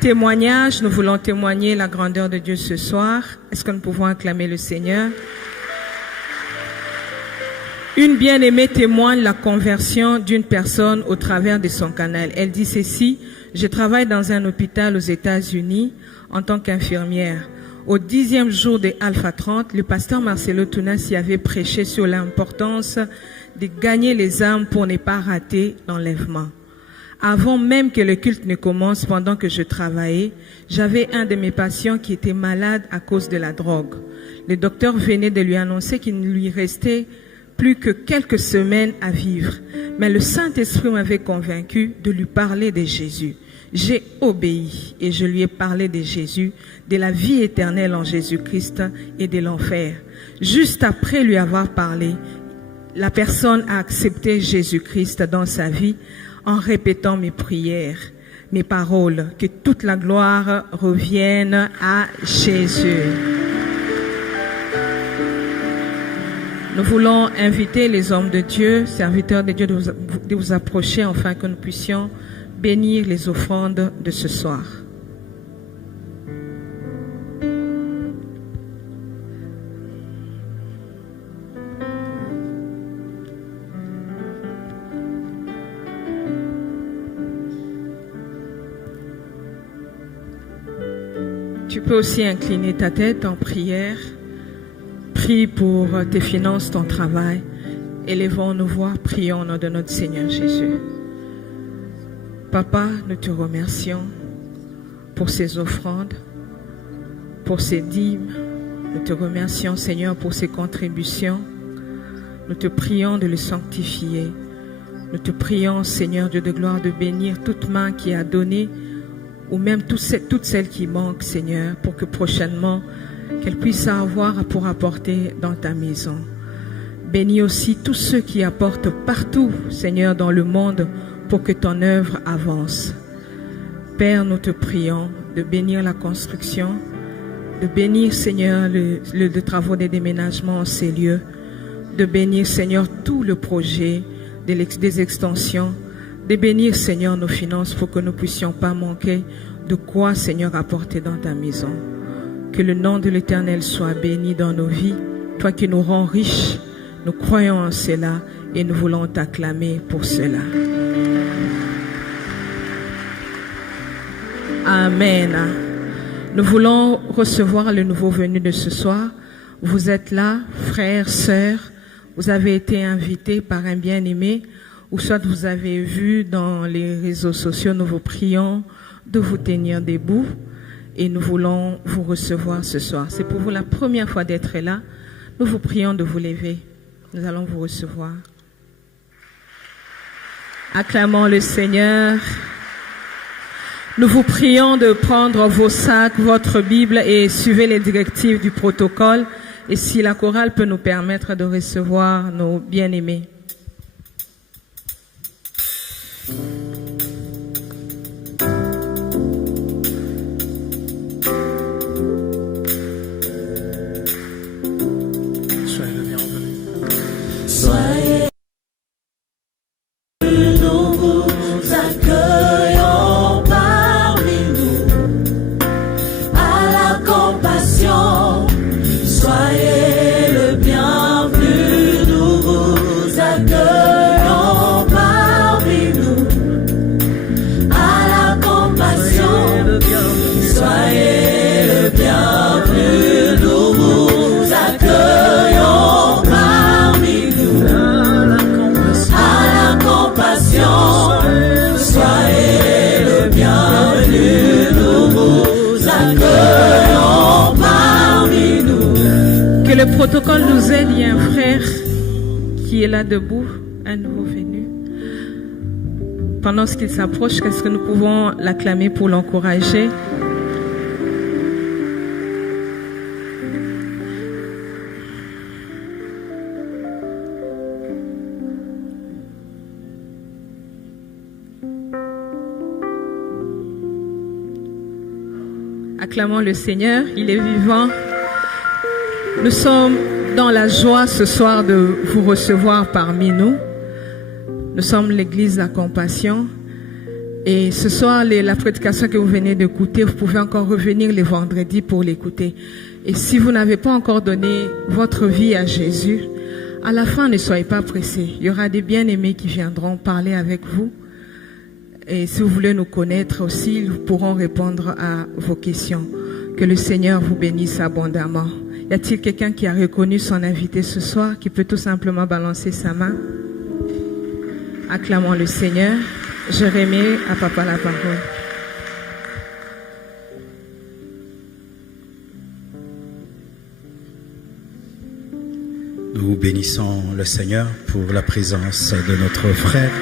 Témoignage, nous voulons témoigner la grandeur de Dieu ce soir. Est-ce que nous pouvons acclamer le Seigneur? Une bien-aimée témoigne la conversion d'une personne au travers de son canal. Elle dit ceci: je travaille dans un hôpital aux États-Unis en tant qu'infirmière. Au 10e jour de Alpha 30, le pasteur Marcelo Tunasi avait prêché sur l'importance de gagner les âmes pour ne pas rater l'enlèvement. Avant même que le culte ne commence, pendant que je travaillais, j'avais un de mes patients qui était malade à cause de la drogue. Le docteur venait de lui annoncer qu'il ne lui restait plus que quelques semaines à vivre. Mais le Saint-Esprit m'avait convaincu de lui parler de Jésus. J'ai obéi et je lui ai parlé de Jésus, de la vie éternelle en Jésus-Christ et de l'enfer. Juste après lui avoir parlé, la personne a accepté Jésus-Christ dans sa vie en répétant mes prières, mes paroles, que toute la gloire revienne à Jésus. Nous voulons inviter les hommes de Dieu, serviteurs de Dieu, de vous approcher afin que nous puissions bénir les offrandes de ce soir. Tu peux aussi incliner ta tête en prière. Prie pour tes finances, ton travail. Élevons nos voix, prions au nom de notre Seigneur Jésus. Papa, nous te remercions pour ces offrandes, pour ces dîmes. Nous te remercions, Seigneur, pour ces contributions. Nous te prions de le sanctifier. Nous te prions, Seigneur Dieu de gloire, de bénir toute main qui a donné, ou même toutes celles qui manquent, Seigneur, pour que prochainement, qu'elles puissent avoir pour apporter dans ta maison. Bénis aussi tous ceux qui apportent partout, Seigneur, dans le monde, pour que ton œuvre avance. Père, nous te prions de bénir la construction, de bénir, Seigneur, les travaux des déménagements en ces lieux, de bénir, Seigneur, tout le projet des extensions, de bénir, Seigneur, nos finances pour que nous ne puissions pas manquer de quoi, Seigneur, apporter dans ta maison. Que le nom de l'Éternel soit béni dans nos vies, toi qui nous rends riches. Nous croyons en cela et nous voulons t'acclamer pour cela. Amen. Nous voulons recevoir le nouveau venu de ce soir. Vous êtes là, frères, sœurs, vous avez été invités par un bien-aimé, ou soit vous avez vu dans les réseaux sociaux, nous vous prions de vous tenir debout et nous voulons vous recevoir ce soir. C'est pour vous la première fois d'être là. Nous vous prions de vous lever. Nous allons vous recevoir. Acclamons le Seigneur. Nous vous prions de prendre vos sacs, votre Bible et suivez les directives du protocole. Et si la chorale peut nous permettre de recevoir nos bien-aimés. Soyez le bienvenu. Soyez nous vous accueillons parmi nous à la compassion. Soyez le bienvenu, nous vous accueillons parmi nous à la compassion. Soyez le bienvenu, nous vous accueillons parmi nous à la compassion. Soyez le bienvenu, nous vous accueillons parmi nous. Que le protocole nous aide. Il y a un frère qui est là debout, un nouveau venu. Pendant ce qu'il s'approche, qu'est-ce que nous pouvons l'acclamer pour l'encourager? Acclamons le Seigneur, il est vivant. Nous sommes dans la joie ce soir de vous recevoir parmi nous. Nous sommes l'église de la compassion. Et ce soir, la prédication que vous venez d'écouter, vous pouvez encore revenir les vendredis pour l'écouter. Et si vous n'avez pas encore donné votre vie à Jésus, à la fin, ne soyez pas pressés. Il y aura des bien-aimés qui viendront parler avec vous. Et si vous voulez nous connaître aussi, ils pourront répondre à vos questions. Que le Seigneur vous bénisse abondamment. Y a-t-il quelqu'un qui a reconnu son invité ce soir, qui peut tout simplement balancer sa main? Acclamons le Seigneur. Je remets à papa la parole. Nous bénissons le Seigneur pour la présence de notre frère.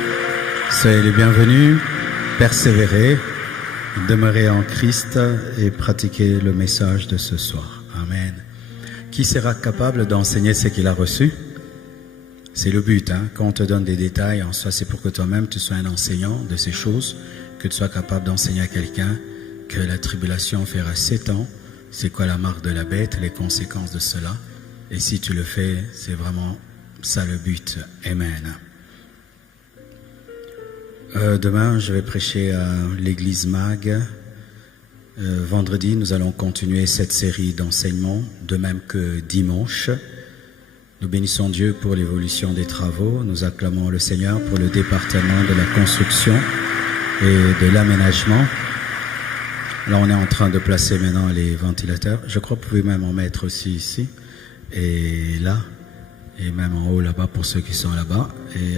Soyez les bienvenus, persévérez, demeurez en Christ et pratiquez le message de ce soir. Amen. Qui sera capable d'enseigner ce qu'il a reçu? C'est le but, hein? Quand on te donne des détails, en soi, c'est pour que toi-même tu sois un enseignant de ces choses, que tu sois capable d'enseigner à quelqu'un que la tribulation fera 7 ans, c'est quoi la marque de la bête, les conséquences de cela. Et si tu le fais, c'est vraiment ça le but. Amen. Demain, je vais prêcher à l'église Mag. Vendredi, nous allons continuer cette série d'enseignements, de même que dimanche. Nous bénissons Dieu pour l'évolution des travaux. Nous acclamons le Seigneur pour le département de la construction et de l'aménagement. Là, on est en train de placer maintenant les ventilateurs. Je crois que vous pouvez même en mettre aussi ici et là, et même en haut là-bas pour ceux qui sont là-bas. Et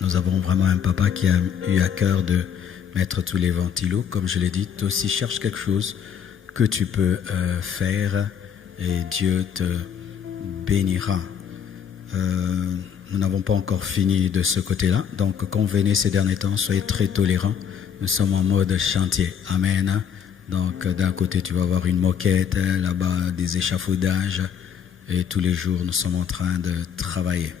nous avons vraiment un papa qui a eu à cœur de mettre tous les ventilos. Comme je l'ai dit, toi aussi cherche quelque chose que tu peux faire et Dieu te bénira. Nous n'avons pas encore fini de ce côté-là. Donc, quand vous venez ces derniers temps, soyez très tolérants. Nous sommes en mode chantier. Amen. Donc, d'un côté, tu vas avoir une moquette, là-bas, des échafaudages. Et tous les jours, nous sommes en train de travailler.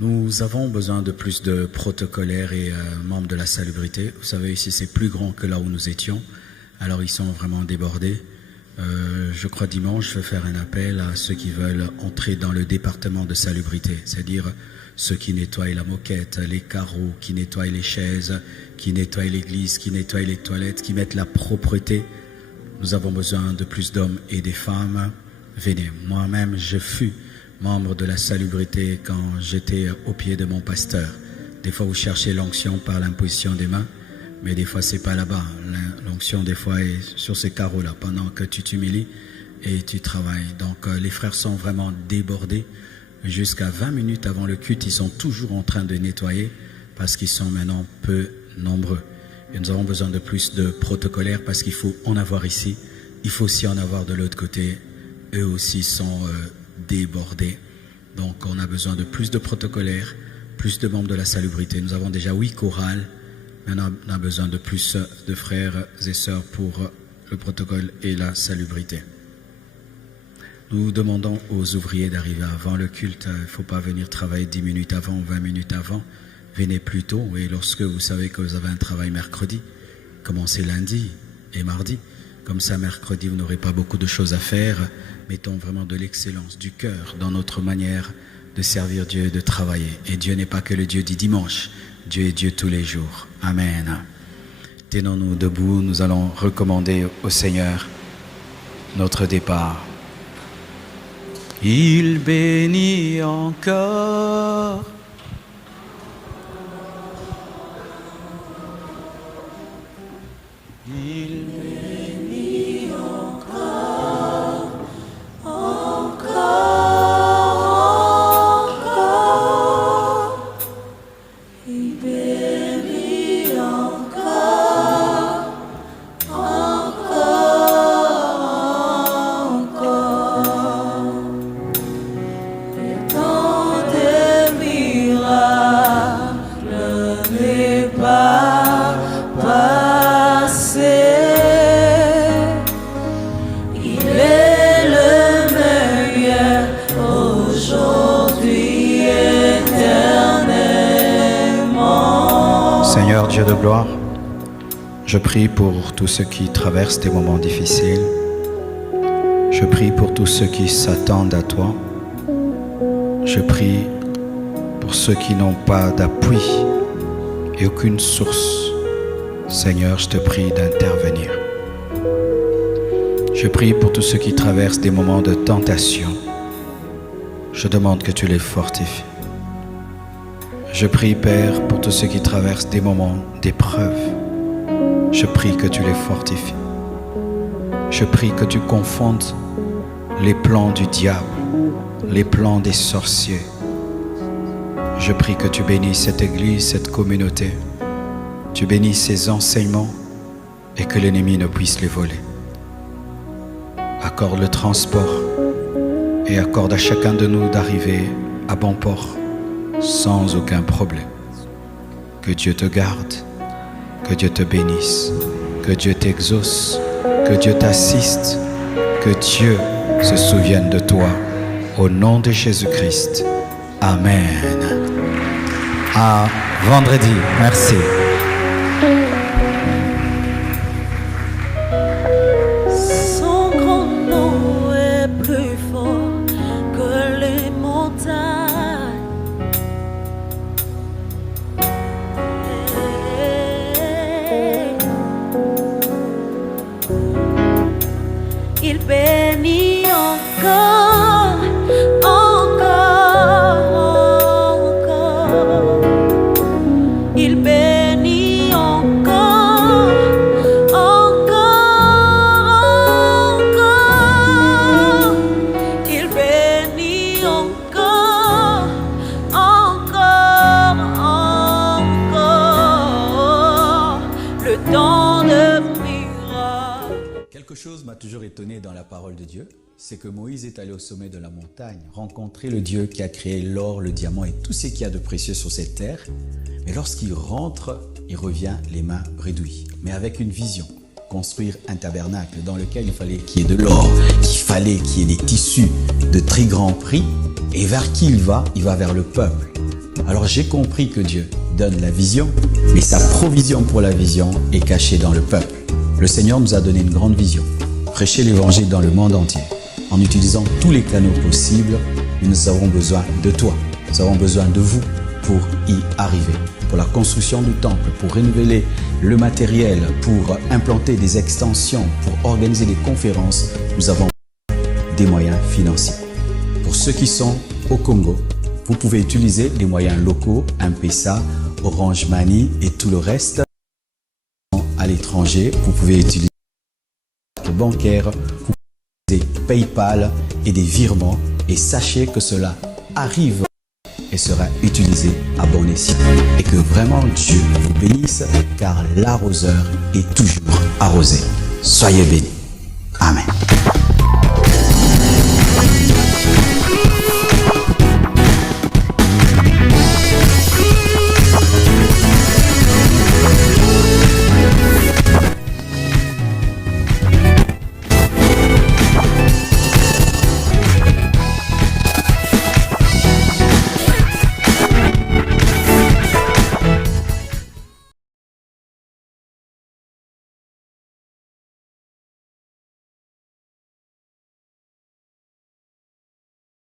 Nous avons besoin de plus de protocolaires et membres de la salubrité. Vous savez, ici, c'est plus grand que là où nous étions. Alors, ils sont vraiment débordés. Je crois dimanche, je vais faire un appel à ceux qui veulent entrer dans le département de salubrité, c'est-à-dire ceux qui nettoient la moquette, les carreaux, qui nettoient les chaises, qui nettoient l'église, qui nettoient les toilettes, qui mettent la propreté. Nous avons besoin de plus d'hommes et des femmes. Venez, moi-même, je fus membre de la salubrité quand j'étais au pied de mon pasteur. Des fois, vous cherchez l'onction par l'imposition des mains. Mais des fois, c'est pas là-bas. L'onction, des fois, est sur ces carreaux-là, pendant que tu t'humilies et tu travailles. Donc, les frères sont vraiment débordés. Jusqu'à 20 minutes avant le culte, ils sont toujours en train de nettoyer parce qu'ils sont maintenant peu nombreux. Et nous avons besoin de plus de protocolaires parce qu'il faut en avoir ici. Il faut aussi en avoir de l'autre côté. Eux aussi sont débordés. Donc, on a besoin de plus de protocolaires, plus de membres de la salubrité. Nous avons déjà 8 chorales. Maintenant, on a besoin de plus de frères et sœurs pour le protocole et la salubrité. Nous demandons aux ouvriers d'arriver avant le culte. Il ne faut pas venir travailler 10 minutes avant ou 20 minutes avant. Venez plus tôt. Et lorsque vous savez que vous avez un travail mercredi, commencez lundi et mardi. Comme ça, mercredi, vous n'aurez pas beaucoup de choses à faire. Mettons vraiment de l'excellence, du cœur dans notre manière de servir Dieu et de travailler. Et Dieu n'est pas que le Dieu du dimanche. Dieu est Dieu tous les jours. Amen. Tenons-nous debout. Nous allons recommander au Seigneur notre départ. Il bénit encore. Il bénit encore, encore. Il bénit encore, encore. Le temps des miracles n'est pas passé. Il est le meilleur aujourd'hui, éternellement. Seigneur Dieu de gloire, je prie pour tous ceux qui traversent des moments difficiles. Je prie pour tous ceux qui s'attendent à toi. Je prie pour ceux qui n'ont pas d'appui et aucune source. Seigneur, je te prie d'intervenir. Je prie pour tous ceux qui traversent des moments de tentation. Je demande que tu les fortifies. Je prie, Père, pour tous ceux qui traversent des moments d'épreuve. Je prie que tu les fortifies. Je prie que tu confondes les plans du diable, les plans des sorciers. Je prie que tu bénisses cette église, cette communauté. Tu bénis ces enseignements et que l'ennemi ne puisse les voler. Accorde le transport et accorde à chacun de nous d'arriver à bon port sans aucun problème. Que Dieu te garde, que Dieu te bénisse, que Dieu t'exauce, que Dieu t'assiste, que Dieu se souvienne de toi. Au nom de Jésus-Christ. Amen. À vendredi. Merci. Son grand nom est plus fort que les montagnes. Il bénit encore, encore. Il bénit encore, encore. Il bénit encore, encore. Le temps de miracle. Quelque chose m'a toujours étonné dans la parole de Dieu, c'est que Moïse est allé au sommet de la montagne, rencontrer le Dieu qui a créé l'or, le diamant et tout ce qu'il y a de précieux sur cette terre. Mais lorsqu'il rentre, il revient les mains bredouilles, mais avec une vision. Construire un tabernacle dans lequel il fallait qu'il y ait de l'or, qu'il fallait qu'il y ait des tissus de très grand prix. Et vers qui il va? Il va vers le peuple. Alors j'ai compris que Dieu donne la vision, mais sa provision pour la vision est cachée dans le peuple. Le Seigneur nous a donné une grande vision. Prêcher l'évangile dans le monde entier, en utilisant tous les canaux possibles. Mais nous avons besoin de toi. Nous avons besoin de vous pour y arriver. Pour la construction du temple, pour renouveler le matériel, pour implanter des extensions, pour organiser des conférences, nous avons des moyens financiers. Pour ceux qui sont au Congo, vous pouvez utiliser les moyens locaux, M-Pesa, Orange Money et tout le reste. l'étranger, vous pouvez utiliser des bancaires, vous pouvez utiliser PayPal et des virements. Et sachez que cela arrive et sera utilisé à bon escient. Et que vraiment Dieu vous bénisse, car l'arroseur est toujours arrosé. Soyez bénis. Amen.